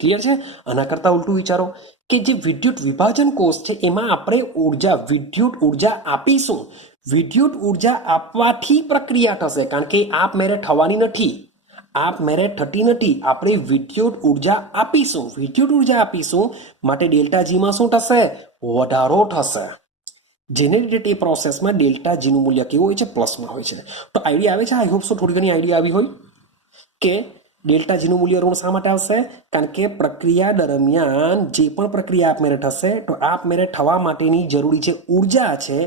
ક્લિયર છે? આના કરતા ઉલટું વિચારો કે જે વિદ્યુત વિભાજન કોષ છે એમાં આપણે વિદ્યુત ઉર્જા આપીશું. વિદ્યુત ઉર્જા આપવાથી પ્રક્રિયા થશે કારણ કે આપમેળે થવાની નથી, આપમેળે થતી નથી. આપણે વિદ્યુત ઉર્જા આપીશું. વિદ્યુત ઉર્જા આપીશું માટે ડેલ્ટા જીમાં શું થશે? વધારો થશે. જેને લીધે તે પ્રોસેસમાં ડેલ્ટા જીનું મૂલ્ય કેવું હોય છે? પ્લસમાં હોય છે. તો આઈડિયા આવે છે? આઈ હોપ સો થોડી ઘણી આઈડિયા આવી હોય કે ડેલ્ટા જીનું મૂલ્ય ઋણ શા માટે આવશે? કારણ કે પ્રક્રિયા દરમિયાન જે પણ પ્રક્રિયા આપમેળે થશે તો આપમેળે થવા માટેની જરૂરી જે ઉર્જા છે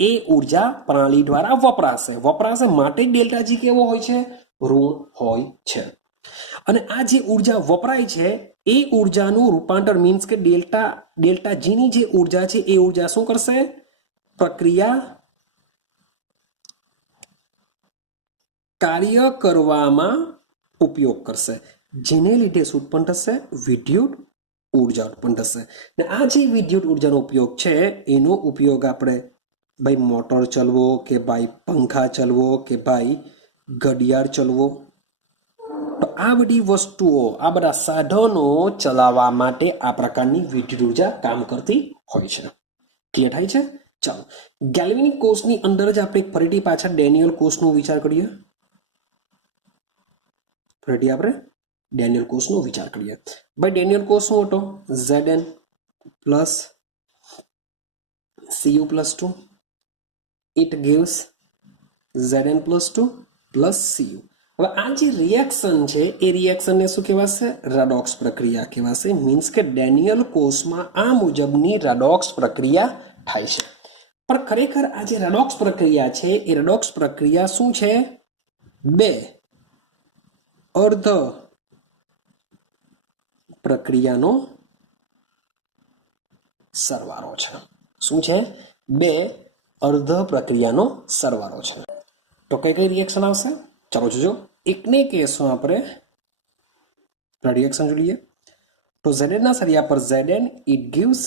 એ ઉર્જા પ્રણાલી દ્વારા વપરાશે માટે ડેલ્ટા જી કેવો હોય છે? ઋણ હોય છે. અને આ જે ઉર્જા વપરાય છે એ ઉર્જાનું રૂપાંતર મીન્સ કે ડેલ્ટા જીની જે ઉર્જા છે એ ઉર્જા શું કરશે? પ્રક્રિયા કાર્ય કરવામાં ઉપયોગ કરશે. જેને લીધે શું ઉત્પન્ન થશે? વિદ્યુત ઉર્જા ઉત્પન્ન થશે. ને આ જે વિદ્યુત ઉર્જાનો ઉપયોગ છે એનો ઉપયોગ આપણે ભાઈ મોટર ચલવો કે ભાઈ પંખા ચલવો કે ભાઈ ઘડિયાળ ચલવો, તો આ બધી વસ્તુઓ, આ બધા સાધનો ચલાવવા માટે આ પ્રકારની વિદ્યુત ઉર્જા કામ કરતી હોય છે. ક્લિયર થાય છે? ચાલો ગેલ્વેનિક કોષની અંદર જ આપણે ફરીથી પાછા ડેનિયલ કોષનો વિચાર કરીએ. ફરીથી આપણે ડેનિયલ કોષનો વિચાર કરીએ. ભાઈ ડેનિયલ કોષ શું હતો? Zn plus Cu+2. It gives Zn +2 plus Cu. હવે આ જે રિએક્શન છે એ રિએક્શનને શું કહેવાશે? રેડોક્સ પ્રક્રિયા કહેવાશે. મીન્સ કે ડેનિયલ કોષમાં આ મુજબની રેડોક્સ પ્રક્રિયા થાય છે. પણ ખરેખર આ જે રેડોક્સ પ્રક્રિયા છે એ રેડોક્સ પ્રક્રિયા શું છે? બે અર્ધ પ્રક્રિયાનો સરવાળો છે. શું છે? બે અર્ધ પ્રક્રિયાનો સરવાળો છે. તો કઈ કઈ રિએક્શન આવશે? ચાલો જોજો. એકને કહેશું આપણે રિએક્શન જોઈએ તો Zn ના સળિયા પર Zn, it gives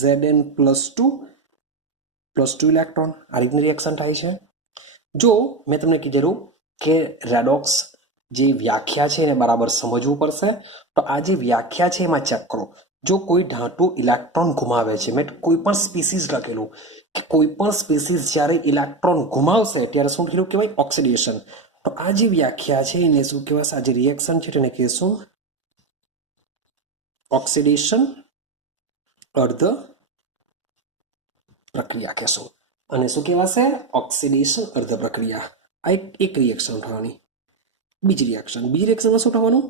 Zn +2 electron. આ રીતની રિએક્શન થાય છે. જો મેં તમને કીધેલું કે રેડોક્સ જે વ્યાખ્યા છે એને બરાબર સમજવું પડશે. તો આ જે વ્યાખ્યા છે એમાં ચેક કરો. જો કોઈ ધાતુ ઇલેક્ટ્રોન ગુમાવે છે, મેં કોઈ પણ સ્પીસીસ લખેલું કે કોઈ પણ સ્પીસીસ જ્યારે ઇલેક્ટ્રોન ગુમાવશે ત્યારે શું થયેલું કહેવાય? ઓક્સિડેશન. તો આ જે વ્યાખ્યા છે એને શું કહેવાશે? આ જે રિએક્શન છે તેને કહેશું ઓક્સિડેશન અર્ધ પ્રક્રિયા કહેશું. અને શું કહેવાશે? ઓક્સિડેશન અર્ધ પ્રક્રિયા. આ એક રિએક્શન થવાની. બીજી રિએક્શનમાં શું થવાનું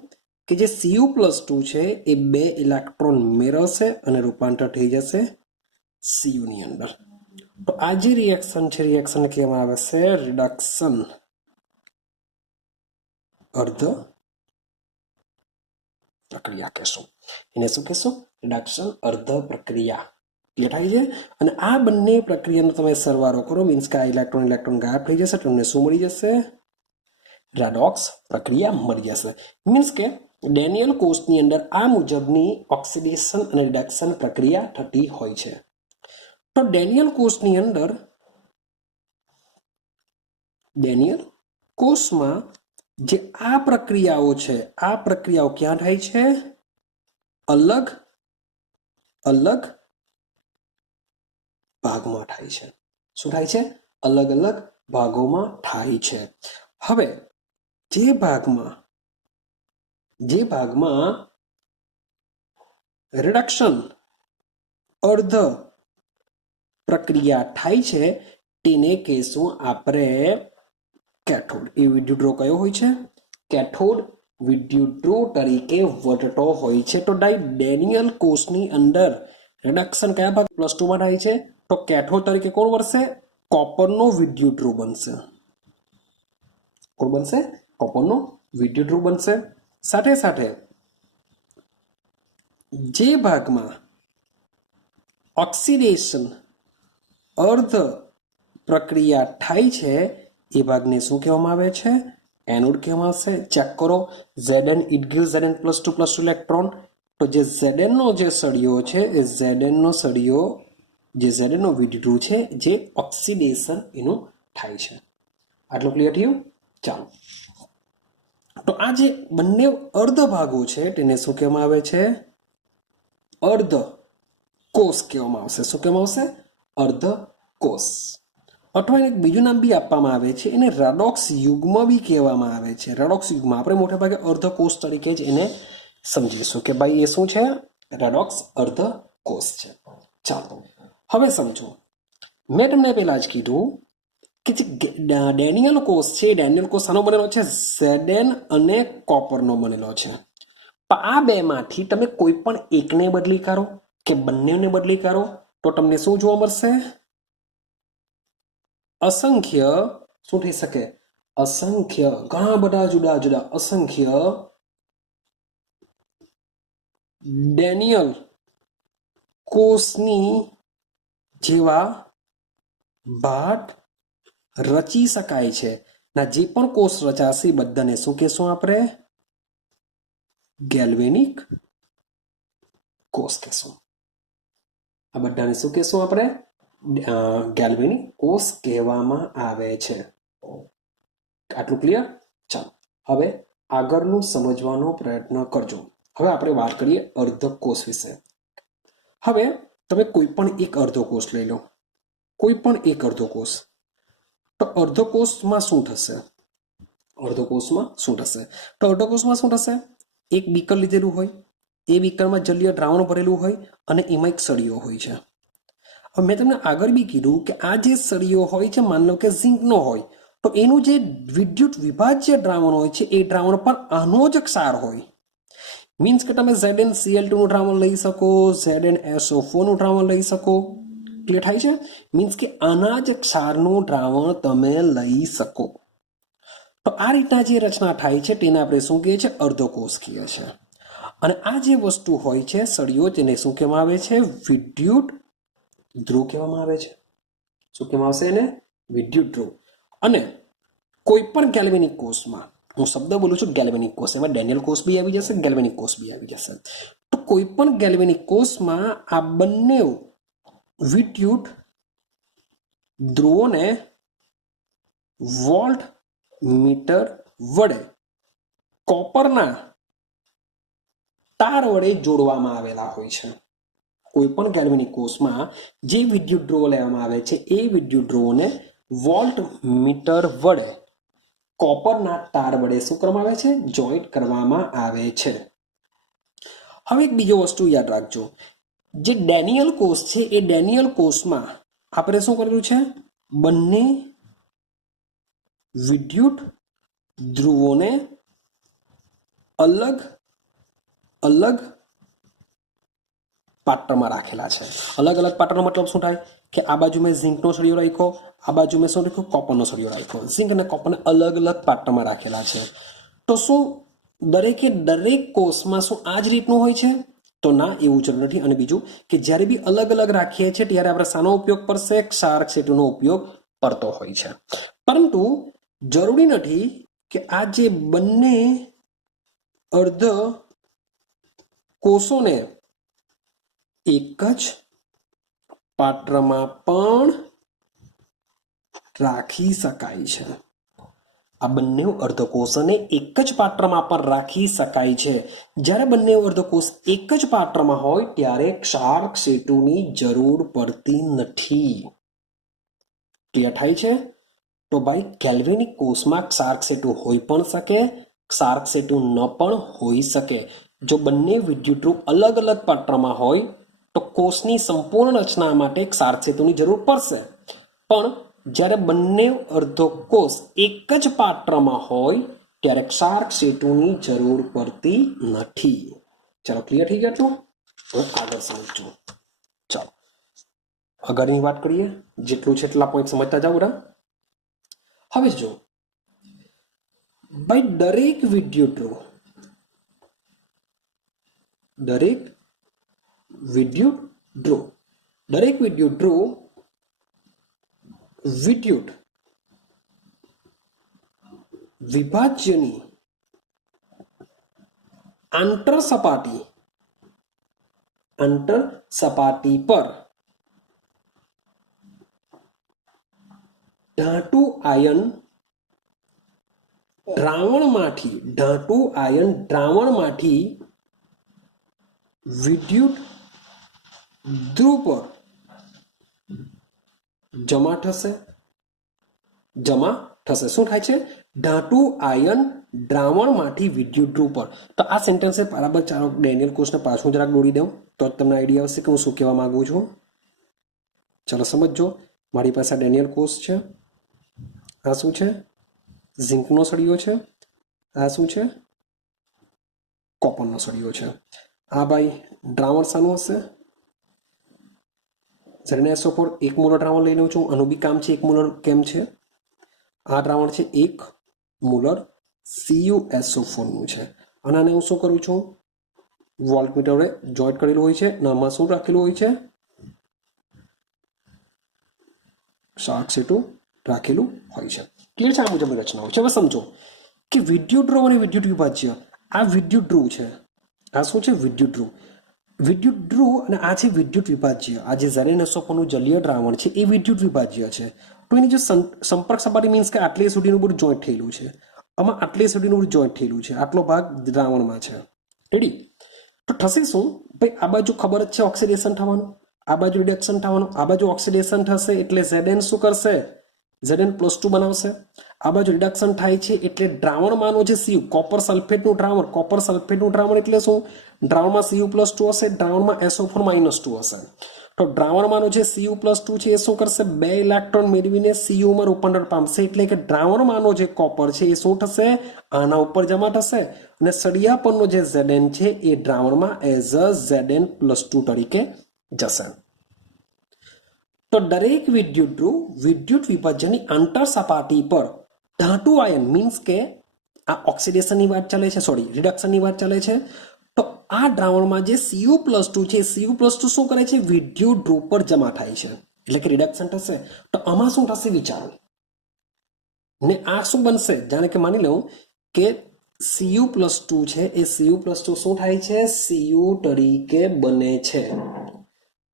કે જે Cu+2 છે એ 2 ઇલેક્ટ્રોન મેળવશે અને રૂપાંતર થઈ જશે Cu ની અંદર. તો આ જે રિએક્શન છે રિએક્શન કહેવામાં આવે છે રિડક્શન અર્ધ પ્રક્રિયા કહેશું. એને શું કહેશું? રિડક્શન અર્ધ પ્રક્રિયા. ક્લિયર થાય છે? અને આ બંને પ્રક્રિયાનો તમે સરવાળો કરો મીન્સ કે આ ઇલેક્ટ્રોન ઇલેક્ટ્રોન ગાયબ થઈ જશે, તમને શું મળી જશે? રેડોક્સ પ્રક્રિયા મળી જશે. મીન્સ કે ડેનિયલ કોષની અંદર આ મુજબની ઓક્સિડેશન અને રિડક્શન પ્રક્રિયા થતી હોય છે. તો ડેનિયલ કોષની અંદર ડેનિયલ કોષમાં જે આ પ્રક્રિયાઓ છે આ પ્રક્રિયાઓ ક્યાં થાય છે? અલગ અલગ ભાગમાં થાય છે. શું થાય છે? અલગ અલગ ભાગોમાં થાય છે. હવે જે ભાગમાં રિડક્શન અર્ધ પ્રક્રિયા થાય છે તેને કહેશું આપણે કેથોડ. એ વિદ્યુતદ્રવ કયો હોય છે? કેથોડ વિદ્યુતદ્રવ તરીકે વર્તતો હોય છે. તો ડેનિયલ કોષની અંદર રિડક્શન કયા ભાગ +2 માં થાય છે? તો કેથોડ તરીકે કોણ વર્તશે? કોપરનો વિદ્યુતદ્રવ બનશે. કોણ બનશે? કોપરનો વિદ્યુતદ્રવ બનશે. સાથે સાથે જે ભાગમાં ઓક્સિડેશન અર્ધ પ્રક્રિયા થાય છે એ ભાગને શું કહેવામાં આવે છે? એનોડ કહેવામાં આવશે. ચેક કરો Zn it gives Zn +2 electron. તો જે Zn નો જે સળિયો છે એ Zn નો સળિયો જે Zn નો વિદ્યુતદ્રવ છે જે ઓક્સિડેશન એનું થાય છે. આટલું ક્લિયર થયું? ચાલો, તો આ જે બંને અર્ધ ભાગો છે તેને શું કહેવામાં આવે છે? અર્ધ કોષ કહેવામાં આવશે. શું કહેવામાં આવશે? અર્ધ કોષ. અથવા એક બીજું નામ બી આપવામાં આવે છે, એને રેડોક્સ યુગ્મ બી કહેવામાં આવે છે. રેડોક્સ યુગ્મ આપણે મોટે ભાગે અર્ધ કોષ તરીકે જ એને સમજીશું કે ભાઈ એ શું છે? રેડોક્સ અર્ધ કોષ છે. ચાલો હવે સમજો, મેં તમને પહેલા જ કીધું કે જે ડેનિયલ કોષ છે ડેનિયલ કોષ શાનો બનેલો છે? Zn અને કોપરનો બનેલો છે. આ બેમાંથી તમે કોઈ પણ એકને બદલી કરો કે બંનેને બદલી કરો તો તમને શું જોવા મળશે? અસંખ્ય શું થઈ શકે? અસંખ્ય ઘણા બધા જુદા જુદા અસંખ્ય ડેનિયલ કોષની જેવા ભાત રચી શકાય છે. ના જે પણ કોષ રચાશે બધાને શું કહેશું આપણે? ગેલ્વેનિક કોષ કહેશું. આ બધાને શું કહેશું આપણે? ગેલ્વેનિક કોષ કહેવામાં આવે છે. આટલું ક્લિયર? ચાલો હવે આગળનું સમજવાનો પ્રયત્ન કરજો. હવે આપણે વાત કરીએ અર્ધકોષ વિશે. હવે તમે કોઈ પણ એક અર્ધકોષ લઈ લો, કોઈ પણ એક અર્ધકોષ. તો અર્ધકોષમાં શું થશે? અર્ધકોષમાં શું થશે? તો અર્ધકોષમાં શું થશે? એક બીકર લીધેલું હોય, એ બીકરમાં જલીય દ્રાવણ ભરેલું હોય અને એમાં એક સળિયો હોય છે. હવે મેં તમને આગળ બી કીધું કે આ જે સળિયો હોય છે માની લો કે ઝિંકનો હોય, તો એનું જે વિદ્યુત વિભાજ્ય દ્રાવણ હોય છે એ દ્રાવણ પર આનો જ ક્ષાર હોય. મીન્સ કે તમે ZnCl2 નું દ્રાવણ લઈ શકો, ZnSO4 નું દ્રાવણ લઈ શકો. ક્લિયર થાય છે? મીન્સ કે આના જ ક્ષારનું દ્રાવણ તમે લઈ શકો. તો આ રીતના જે રચના થાય છે તેને આપણે શું કહીએ છીએ? અર્ધકોષ કહીએ છીએ. અને આ જે વસ્તુ હોય છે સળિયો તેને શું કહેવામાં આવે છે? વિદ્યુત ધ્રુવ કહેવામાં આવે છે. શું કહેવામાં આવશે એને? વિદ્યુત ધ્રુવ. અને કોઈ પણ ગેલ્વેનિક કોષમાં, હું શબ્દ બોલું છું ગેલ્વેનિક કોષ, એમાં ડેનિયલ કોષ બી આવી જશે, ગેલ્વેનિક કોષ બી આવી જશે. તો કોઈ પણ ગેલ્વેનિક કોષમાં આ બંને વિદ્યુત ધ્રુવોને વોલ્ટ મીટર વડે કોપરના તાર વડે જોડવામાં આવેલા હોય છે. કોઈ પણ ગેલ્વેનિક કોષમાં જે વિદ્યુત ધ્રુવો લેવામાં આવે છે એ વિદ્યુત ધ્રુવોને વોલ્ટ મીટર વડે કોપરના તાર વડે શું કરવામાં આવે છે? જોઈન્ટ કરવામાં આવે છે. હવે એક બીજો વસ્તુ યાદ રાખજો, જે ડેનિયલ કોષ છે એ ડેનિયલ કોષમાં આપણે શું કરેલું છે? બંને વિદ્યુત ધ્રુવોને અલગ અલગ પાત્રમાં રાખેલા છે. અલગ અલગ પાત્રનો મતલબ શું થાય કે આ બાજુ મેં ઝીંકનો સળિયો રાખ્યો, આ બાજુ મેં શું રાખ્યો, કોપરનો સળિયો રાખ્યો. ઝીંક અને કોપરને અલગ અલગ પાત્રમાં રાખેલા છે. તો શું દરેકે દરેક કોષમાં શું આ જ રીતનું હોય છે? તો ના, એવું જરૂર નથી. અને બીજું કે જ્યારે બી અલગ અલગ રાખીએ છીએ ત્યારે આપણે શાનો ઉપયોગ પડશે? ક્ષારક સેતુનો ઉપયોગ પડતો હોય છે. પરંતુ જરૂરી નથી કે આ જે બંને અર્ધ કોષોને એક જ પાત્રમાં પણ રાખી શકાય છે. આ બંને અર્ધકોષને એક જ પાત્રમાં પણ રાખી શકાય છે. જ્યારે બંને અર્ધકોષ એક જ પાત્રમાં હોય ત્યારે ક્ષારક સેતુની જરૂર પડતી નથી. ક્લિયર થાય છે? તો ભાઈ ગેલ્વેનિક કોષમાં ક્ષારક સેતુ હોઈ પણ શકે, ક્ષારક સેતુ ન પણ હોઈ શકે. જો બંને વિદ્યુતરૂપ અલગ અલગ પાત્રમાં હોય તો કોષની સંપૂર્ણ રચના માટે ક્ષારક સેતુની જરૂર પડશે. પણ જ્યારે બંને અર્ધકોષ એક જ પાત્રમાં હોય ત્યારે ક્ષારક સેતુની જરૂર પડતી નથી. ચાલો, ક્લિયર થઈ ગયું આટલું? હવે આગળ સમજજો. ચાલો આગળની વાત કરીએ. જેટલું છે એટલા પોઈન્ટ સમજતા જાવ બધા. હવે જો ભાઈ દરેક વિદ્યુતરૂપ વિદ્યુત વિભાજ્યની આંતર સપાટી પર ધાતુ આયન દ્રાવણમાંથી વિદ્યુત ધ્રુવ પર જમા થશે. શું થાય છે? ધાતુ આયન દ્રાવણમાંથી વિદ્યુત ધ્રુવ પર. તો આ સેન્ટેન્સ બરાબર. ચાલો ડેનિયલ કોષને પાછું જરાક દોડી દઉં તો તમને આઈડિયા આવશે કે હું શું કહેવા માંગુ છું. ચાલો સમજો. મારી પાસે ડેનિયલ કોષ છે. આ શું છે? ઝીંકનો સળિયો છે. આ શું છે? કોપરનો સળિયો છે. આ ભાઈ દ્રાવણ શાનું હશે? ZnSO4 1 મોલર દ્રાવણ લઈ લઉં છું. આનું બી કામ છે 1 મોલર. કેમ છે? આ દ્રાવણ છે 1 મોલર CuSO4 નું છે. અને આને હું શું કરું છું? વોલ્ટમીટર વડે જોઈન્ટ કરેલું હોય છે. આમાં શું રાખેલું હોય છે? ક્ષારક સેતુ રાખેલું હોય છે. ક્લિયર છે? આ મુજબની રચના હોય છે. હવે સમજો કે વિદ્યુત ધ્રુવ અને વિદ્યુત વિભાજ્ય. આ વિદ્યુત ધ્રુવ છે. આ શું છે? વિદ્યુત ધ્રુવ અને આ છે વિદ્યુત વિભાજ્ય. આ જે ZnSO4 નું જલીય દ્રાવણ છે એ વિદ્યુત વિભાજ્ય છે. તો એની જે સંપર્ક સપાટી મીન્સ કે આટલી સુધીનું બધું જોઈન્ટ થયેલું છે. આમાં આટલી સુધીનું બધું જોઈન્ટ થયેલું છે. આટલો ભાગ દ્રાવણમાં છે. રેડી? તો થશે શું ભાઈ? આ બાજુ ખબર જ છે ઓક્સિડેશન થવાનું, આ બાજુ રિડક્શન થવાનું. આ બાજુ ઓક્સિડેશન થશે એટલે Zn શું કરશે? Zn+2 બનાવશે. આ બાજુ રિડક્શન થાય છે એટલે દ્રાવણમાંનો જે Cu કોપર સલ્ફેટનું દ્રાવણ એટલે શું? દ્રાવણમાં Cu+2 હશે, દ્રાવણમાં SO4-2 હશે. તો દ્રાવણમાંનો જે Cu+2 છે એ શું કરશે? 2 ઇલેક્ટ્રોન મેળવીને Cu માં રૂપાંતર પામશે. એટલે કે દ્રાવણમાંનો જે કોપર છે એ શું થશે? આના ઉપર જમા થશે. અને સળિયા પરનો જે Zn છે એ દ્રાવણમાં એઝ અ Zn+2 તરીકે જશે. તો દરેક વિદ્યુત ધ્રુવ વિદ્યુત વિભાજ્યની આંતર સપાટી પર ધાતુ આયન મીન્સ કે આ ઓક્સિડેશનની વાત ચાલે છે, રિડક્શનની વાત ચાલે છે. તો આ દ્રાવણમાં જે Cu+2 છે, Cu+2 શું કરે છે? વિદ્યુત ધ્રુવ પર જમા થાય છે. એટલે કે રિડક્શન થશે. તો આમાં શું થશે વિચારો. ને આ શું બનશે? જાણે કે માની લઉં કે Cu+2 છે એ Cu+2 શું થાય છે? Cu તરીકે બને છે.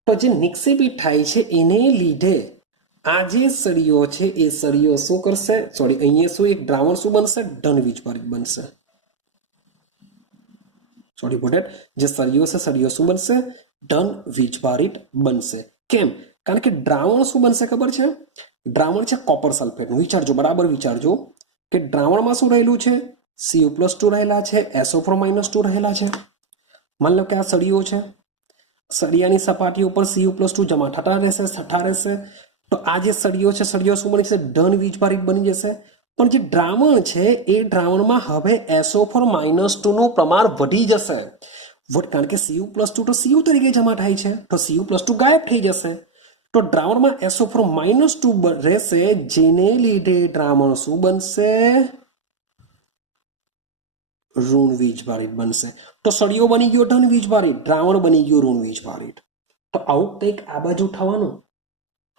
તો જે નિક્ષેપિત થાય છે એને લીધે આ જે સળિયો છે એ સળિયો શું કરશે? અહીંયા શું એક દ્રાવણ શું બનશે? ધન વીજભારિત બનશે. જે સળિયો છે સળિયો શું બનશે? ધન વીજભારિત બનશે. કેમ? કારણ કે દ્રાવણ શું બનશે ખબર છે? દ્રાવણ છે કોપર સલ્ફેટનું. વિચારજો, બરાબર વિચારજો કે દ્રાવણમાં શું રહેલું છે? Cu+2 રહેલા છે, SO4-2 રહેલા છે. માની લો કે આ સળિયો છે. સળિયાની સપાટી ઉપર Cu+2 જમા થતા રહેશે. તો આ જે સળિયો છે સળિયો શું બની જશે? ધન વીજભારિત બની જશે. પણ જે દ્રાવણ છે એ દ્રાવણમાં હવે SO4-2 નું પ્રમાણ વધી જશે. કારણ કે Cu+2 તો Cu તરીકે જમા થાય છે, તો Cu+2 ગાયબ થઈ જશે, તો દ્રાવણમાં SO4-2 રહેશે, જેને લીધે દ્રાવણ શું બનશે? ઋણ વીજભારિત બનશે. તો સળિયો બની ગયો ધન વીજભારિત, દ્રાવણ બની ગયું ઋણ વીજભારિત. તો આવું કંઈક આ બાજુ થવાનું,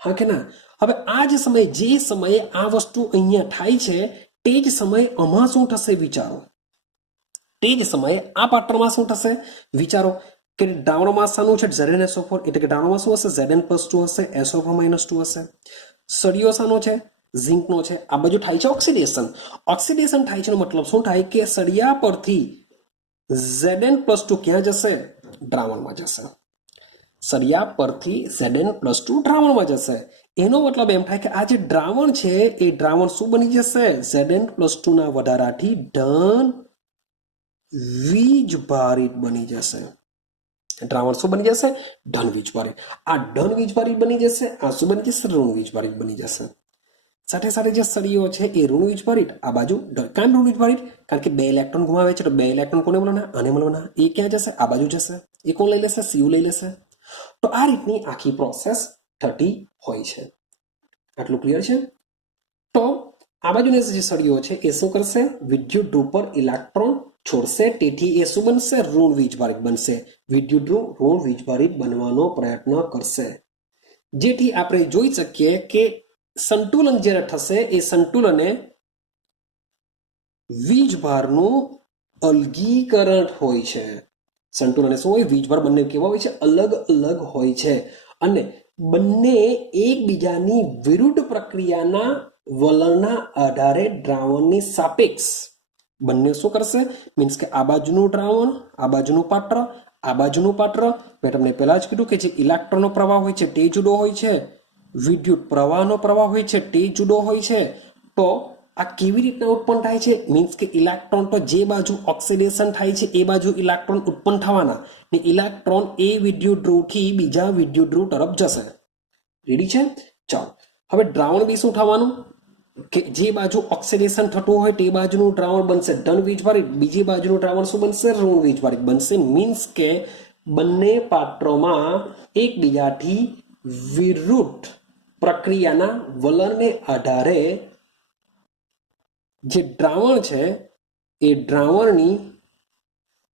હા કે ના? હવે આ જ સમયે, જે સમયે આ વસ્તુ અહીંયા થાય છે, તે જ સમયે આમાં શું થશે વિચારો. તે જ સમયે આ પાત્રમાં શું થશે વિચારો, કે દ્રાવણમાં શાનું છે? ZnSO4, એટલે કે દ્રાવણમાં શું હશે? Zn+2 હશે, SO4-2 હશે. સળિયો શાનો છે? ઝિંકનો છે. આ બાજુ થાય છે ઓક્સિડેશન. ઓક્સિડેશન થાય છે, મતલબ શું થાય કે સળિયા પરથી Zn+2 ક્યાં જશે? દ્રાવણમાં જશે. સળિયા પરથી Zn+2 દ્રાવણમાં જશે. એનો મતલબ એમ થાય કે આ જે દ્રાવણ છે એ દ્રાવણ શું બની જશે? Zn+2 ના વધારાથી ધન વીજભારિત બની જશે. દ્રાવણ શું બની જશે? ધન વીજભારિત. આ ધન વીજભારિત બની જશે, આ શું બની જશે? ઋણ વીજભારિત બની જશે. સાથે સાથે જે સળિયો છે એ ઋણ વીજભારિત, આ બાજુ કામ ઋણ વીજભારિત, કારણ કે 2 ઇલેક્ટ્રોન ગુમાવે છે, તો 2 ઇલેક્ટ્રોન કોને મળવાના? આને મળવાના. એ ક્યાં જશે? આ બાજુ જશે. એ કોણ લઈ લેશે? Cu લઈ લેશે. તો આ રીતની આખી પ્રોસેસ થતી હોય છે. આટલું ક્લિયર છે? તો આ બાજુનો જે સળિયો છે એ શું કરશે? વિદ્યુત ધ્રુવ પર ઇલેક્ટ્રોન છોડશે, તેથી એ શું બનશે? ઋણ વીજભારિત બનશે. વિદ્યુત ધ્રુવ ઋણ વીજભારિત બનવાનો પ્રયત્ન કરશે, જેથી આપણે જોઈ શકીએ કે સંતુલન જ્યારે થશે એ સંતુલને વીજભારનું અલગીકરણ હોય છે. સંતુલન શું હોય? વીજભાર બંને કેવા હોય છે? અલગ અલગ હોય છે, અને બંને એકબીજાની વિરુદ્ધ પ્રક્રિયાના વલણના આધારે દ્રાવણની સાપેક્ષ બંને શું કરશે? મીન્સ કે આ બાજુનું દ્રાવણ, આ બાજુનું પાત્ર, આ બાજુનું પાત્ર. મેં તમને પહેલા જ કીધું કે જે ઇલેક્ટ્રોનનો પ્રવાહ હોય છે તે જુદો હોય છે, વિદ્યુત પ્રવાહનો પ્રવાહ હોય છે તે જુદો હોય છે. તો આ કેવી રીતના ઉત્પન્ન થાય છે? મીન્સ કે ઇલેક્ટ્રોન તો જે બાજુ ઓક્સિડેશન થાય છે એ બાજુ ઇલેક્ટ્રોન ઉત્પન્ન થવાના, ને ઇલેક્ટ્રોન એ વિદ્યુત ધ્રુવથી બીજા વિદ્યુત ધ્રુવ તરફ જશે. રેડી છે? ચાલો, હવે દ્રાવણ બી શું થવાનું? કે જે બાજુ ઓક્સિડેશન થતું હોય તે બાજુનું દ્રાવણ બનશે ધન વીજભારિત, બીજી બાજુનું દ્રાવણ શું બનશે? ઋણ વીજભારિત બનશે. મીન્સ કે બંને પાત્રોમાં એકબીજાથી વિરુદ્ધ પ્રક્રિયાના વલણને આધારે જે દ્રાવણ છે એ દ્રાવણની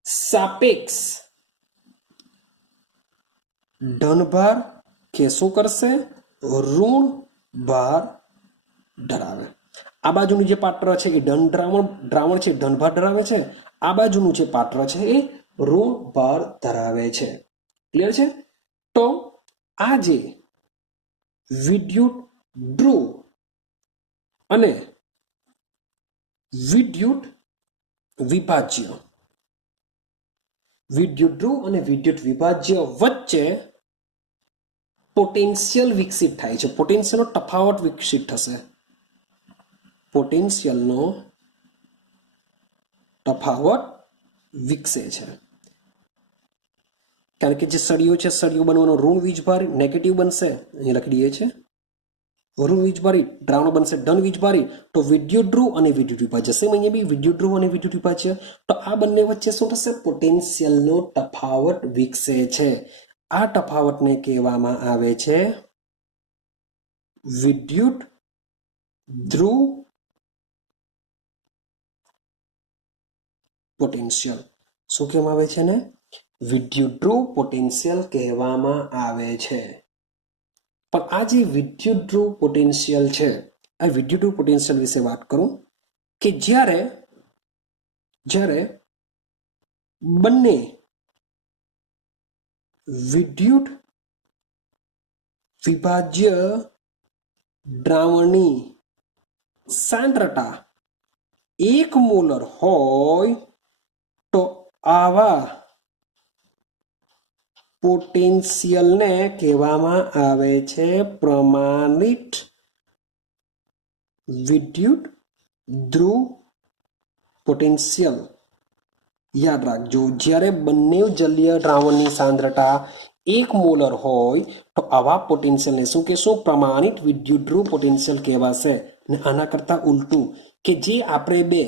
સાપેક્ષ ધનભાર કે શું કરશે? ઋણ ભાર ધરાવે. આ બાજુનું જે પાત્ર છે એ દ્રાવણ છે ધનભાર ધરાવે છે, આ બાજુનું જે પાત્ર છે એ ઋણ ભાર ધરાવે છે. ક્લિયર છે? તો આ જે વિદ્યુત ધ્રુવ અને વિદ્યુત વિભાજ્ય, વિદ્યુત ધ્રુવ અને વિદ્યુત વિભાજ્ય વચ્ચે પોટેન્શિયલ વિકસિત થાય છે. પોટેન્શિયલનો તફાવત વિકસિત થશે. પોટેન્શિયલનો તફાવત વિકસે છે, કારણ કે જે સળિયો છે, સળિયો બનવાનો ઋણ વીજભારિત, નેગેટિવ બનશે, અહીં લખી દઈએ છે ઋણ વીજભારિત, દ્રાવણ બનશે ધન વીજભારિત. તો વિદ્યુત ધ્રુવ અને વિદ્યુત વિભાજ્ય, સેમ અહીંયા બી વિદ્યુત ધ્રુવ અને વિદ્યુત વિભાજ્ય. તો આ બંને વચ્ચે શું થશે? પોટેન્શિયલનો તફાવત વિકસે છે. આ તફાવતને કહેવામાં આવે છે વિદ્યુત ધ્રુવ પોટેન્શિયલ. શું કહેવામાં આવે છે ને? વિદ્યુત ધ્રુવ પોટેન્શિયલ કહેવામાં આવે છે. પણ આ જે વિદ્યુત ધ્રુવ પોટેન્શિયલ છે, આ વિદ્યુત ધ્રુવ પોટેન્શિયલ વિશે વાત કરું કે જ્યારે બંને વિદ્યુત વિભાજ્ય દ્રાવણની સાંદ્રતા 1 મોલર હોય તો આવા પોટેન્શિયલને કહેવામાં આવે છે પ્રમાણિત વિદ્યુત ધ્રુવ પોટેન્શિયલ. યાદ રાખજો, જ્યારે બંને જલીય દ્રાવણની સાંદ્રતા 1 મોલર હોય તો આવા પોટેન્શિયલને શું કહેશું? પ્રમાણિત વિદ્યુત ધ્રુવ પોટેન્શિયલ કહેવાશે. ને આના કરતા ઉલટું, કે જે આપણે બે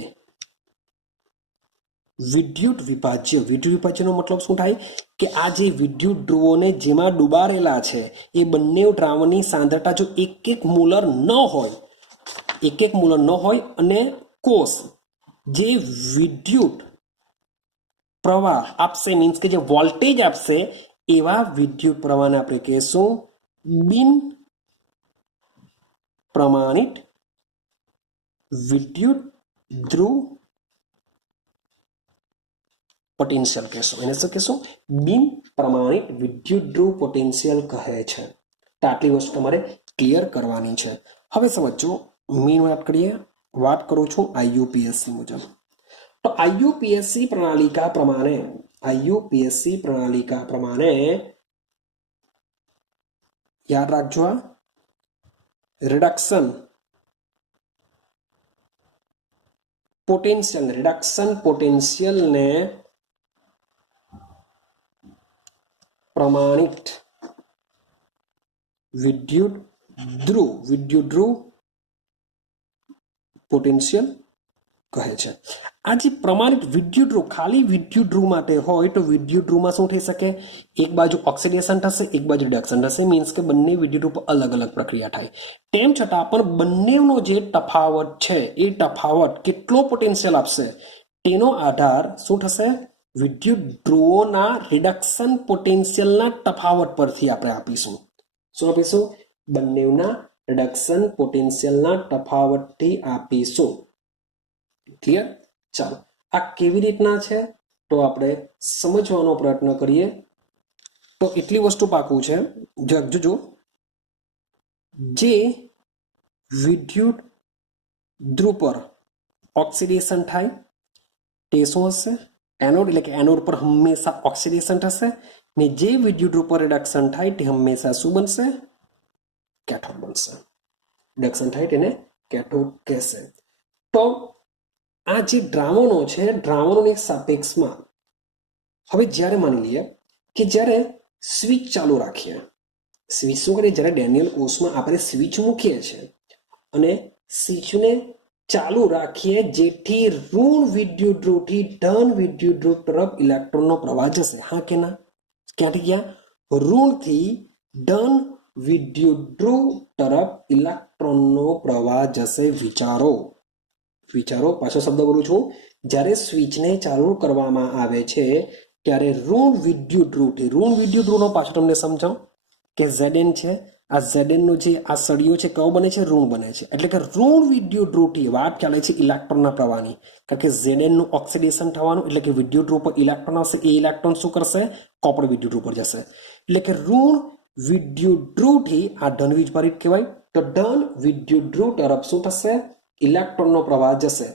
વિદ્યુત વિભાજ્યનો મતલબ શું થાય કે આ જે વિદ્યુત ધ્રુવોને જેમાં ડુબાડેલા છે એ બંને દ્રાવણની સાંદ્રતા જો એક મોલર ન હોય અને કોષ જે વિદ્યુત પ્રવાહ આપશે મીન્સ કે જે વોલ્ટેજ આપશે એવા વિદ્યુત પ્રવાહને આપણે કહેશું બિન પ્રમાણિત વિદ્યુત ધ્રુવ પોટેન્શિયલ કહેશું. એને શું કહેશું? બિન પ્રમાણિત વિદ્યુત ધ્રુવ પોટેન્શિયલ કહે છે. તો આટલી વસ્તુ તમારે ક્લિયર કરવાની છે. હવે સમજો મેં વાત કરું છું આઈયુપીએસસી મુજબ. તો આઈયુપીએસસી પ્રણાલિકા પ્રમાણે યાદ રાખજો આ રિડક્શન પોટેન્શિયલને પ્રમાણિત વિદ્યુત ધ્રુવ પોટેન્શિયલ કહે છે. આ જે પ્રમાણિત વિદ્યુત ધ્રુવ ખાલી વિદ્યુત ધ્રુવ માટે હોય તો વિદ્યુત ધ્રુવમાં શું થઈ શકે? એક બાજુ ઓક્સિડેશન થશે, એક બાજુ રિડક્શન થશે. મીન્સ કે બંને વિદ્યુત ધ્રુવ અલગ અલગ પ્રક્રિયા થાય. તેમ છતાં પણ બંનેનો જે તફાવત છે એ તફાવત કેટલો પોટેન્શિયલ આપશે તેનો આધાર શું થશે? વિદ્યુત ધ્રુવોના રિડક્શન પોટેન્શિયલના તફાવત પરથી આપણે આપીશું. શું આપીશું? બંનેના રિડક્શન પોટેન્શિયલના તફાવતથી આપીશું. ક્લિયર? ચાલો, આ કેવી રીતના છે તો આપણે સમજવાનો પ્રયત્ન કરીએ. તો એટલી વસ્તુ પાકું છે, જો જે વિદ્યુત ધ્રુવ પર ઓક્સિડેશન થાય તે શું હશે? એનોડ. એટલે કે એનોડ પર હંમેશા ઓક્સિડેશન થશે ને જે વિદ્યુત ધ્રુવ પર રિડક્શન થાય તે હંમેશા શું બનશે? કેથોડ બનશે. રિડક્શન થાય તેને કેથોડ કહેશે. તો આ જે દ્રાવણો છે, દ્રાવણોની સાપેક્ષમાં હવે જ્યારે માની લઈએ કે જ્યારે સ્વિચ ચાલુ રાખીએ, સ્વિચ શું કરીએ? જ્યારે ડેનિયલ કોષમાં આપણે સ્વિચ મૂકીએ છીએ અને સ્વિચને ચાલુ રાખીએ જેથી ઋણ વિદ્યુત ધ્રુવથી ધન વિદ્યુત ધ્રુવ તરફ ઇલેક્ટ્રોનનો પ્રવાહ જશે. હા કે ના? ક્યાંથી ગયા? ઋણથી ધન વિદ્યુત ધ્રુવ તરફ ઇલેક્ટ્રોનનો પ્રવાહ જશે. વિચારો, પાછો શબ્દ બોલું છું. જ્યારે સ્વિચને ચાલુ કરવામાં આવે છે ત્યારે ઋણ વિદ્યુત ધ્રુવનો પાછો તમને સમજાવું કે Zn છે. આ Zn નો જે આ સળિયો છે કયો બને છે? ઋણ બને છે. એટલે કે ઋણ વિદ્યુત ધ્રુવથી વાત ચાલે છે ઇલેક્ટ્રોનના પ્રવાહની. કારણ કે Zn નું ઓક્સિડેશન થવાનું એટલે કે વિદ્યુત ધ્રુવ પર ઇલેક્ટ્રોન આવશે. એ ઇલેક્ટ્રોન શું કરશે? કોપર વિદ્યુત ધ્રુવ પર જશે. એટલે કે ઋણ વિદ્યુત ધ્રુવથી આ ધન વીજભારિત કહેવાય. તો ધન વિદ્યુત ધ્રુવ તરફ શું થશે? ઇલેક્ટ્રોનનો પ્રવાહ જશે.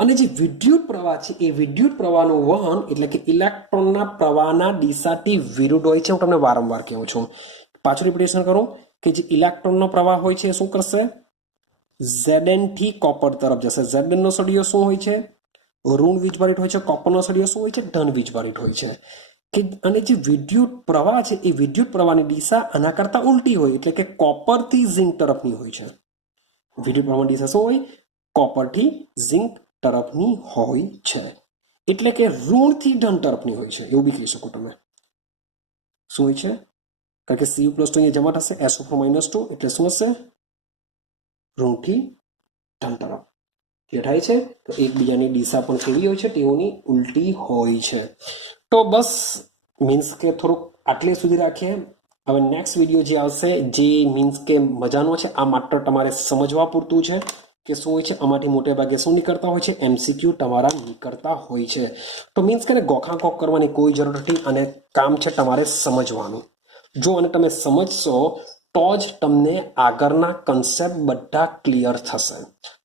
અને જે વિદ્યુત પ્રવાહ છે એ વિદ્યુત પ્રવાહનું વહન એટલે કે ઇલેક્ટ્રોનના પ્રવાહના દિશાથી વિરુદ્ધ હોય છે. હું તમને વારંવાર કહું છું. પાછું રિપીટેશન કરું કે જે ઇલેક્ટ્રોનનો પ્રવાહ હોય છે શું કરશે? Zn થી કોપર તરફ જશે. Zn નો સળિયો શું હોય છે? ઋણ વીજભારિત હોય છે. કોપરનો સળિયો શું હોય છે? ધન વીજભારિત હોય છે. કે અને જે વિદ્યુત પ્રવાહ છે એ વિદ્યુત પ્રવાહની દિશા આના કરતા ઉલટી હોય એટલે કે કોપરથી ઝિંક તરફની હોય છે. વિદ્યુત પ્રવાહની દિશા શું હોય? કોપરથી ઝિંક તરફની હોય છે. એટલે કે ઋણથી ધન તરફની હોય છે. એવું બી કહી શકો તમે. શું હોય છે? કારણ કે Cu+ તો અહીંયા જમા થશે, SO4 - 2 એટલે શું હશે? ઋણથી ધન તરફ. જે થાય છે તો એકબીજાની દિશા પણ કેવી હોય છે? તેઓની ઉલટી હોય છે. તો બસ મીન્સ કે થોડુંક આટલે સુધી રાખીએ. હવે નેક્સ્ટ વિડીયો જે આવશે જે મીન્સ કે મજાનો છે, આ માત્ર તમારે સમજવા પૂરતું છે કે શું હોય છે. આમાંથી મોટે ભાગે શું નીકળતા હોય છે? MCQ તમારા નીકળતા હોય છે. તો મીન્સ કે ગોખાગોખ કરવાની કોઈ જરૂર નથી અને કામ છે તમારે સમજવાનું. જો અને તમે સમજશો તો જ તમને આગળના કન્સેપ્ટ બધા ક્લિયર થશે.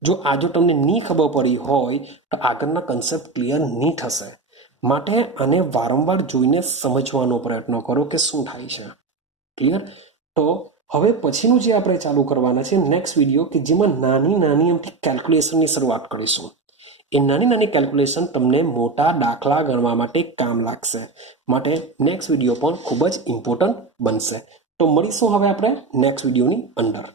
જો તમને નહીં ખબર પડી હોય તો આગળના કન્સેપ્ટ ક્લિયર નહીં થશે. માટે આને વારંવાર જોઈને સમજવાનો પ્રયત્ન કરો કે શું થાય છે. ક્લિયર? તો હવે પછીનું જે આપણે ચાલુ કરવાના છે નેક્સ્ટ વિડીયો કે જેમાં નાની અમથી કેલ્ક્યુલેશનની શરૂઆત કરીશું. એ નાની કેલ્ક્યુલેશન તમને મોટા દાખલા ગણવા માટે કામ લાગશે. માટે નેક્સ્ટ વિડીયો પણ ખૂબ જ ઇમ્પોર્ટન્ટ બનશે. તો મળીશું હવે આપણે નેક્સ્ટ વિડીયોની અંદર.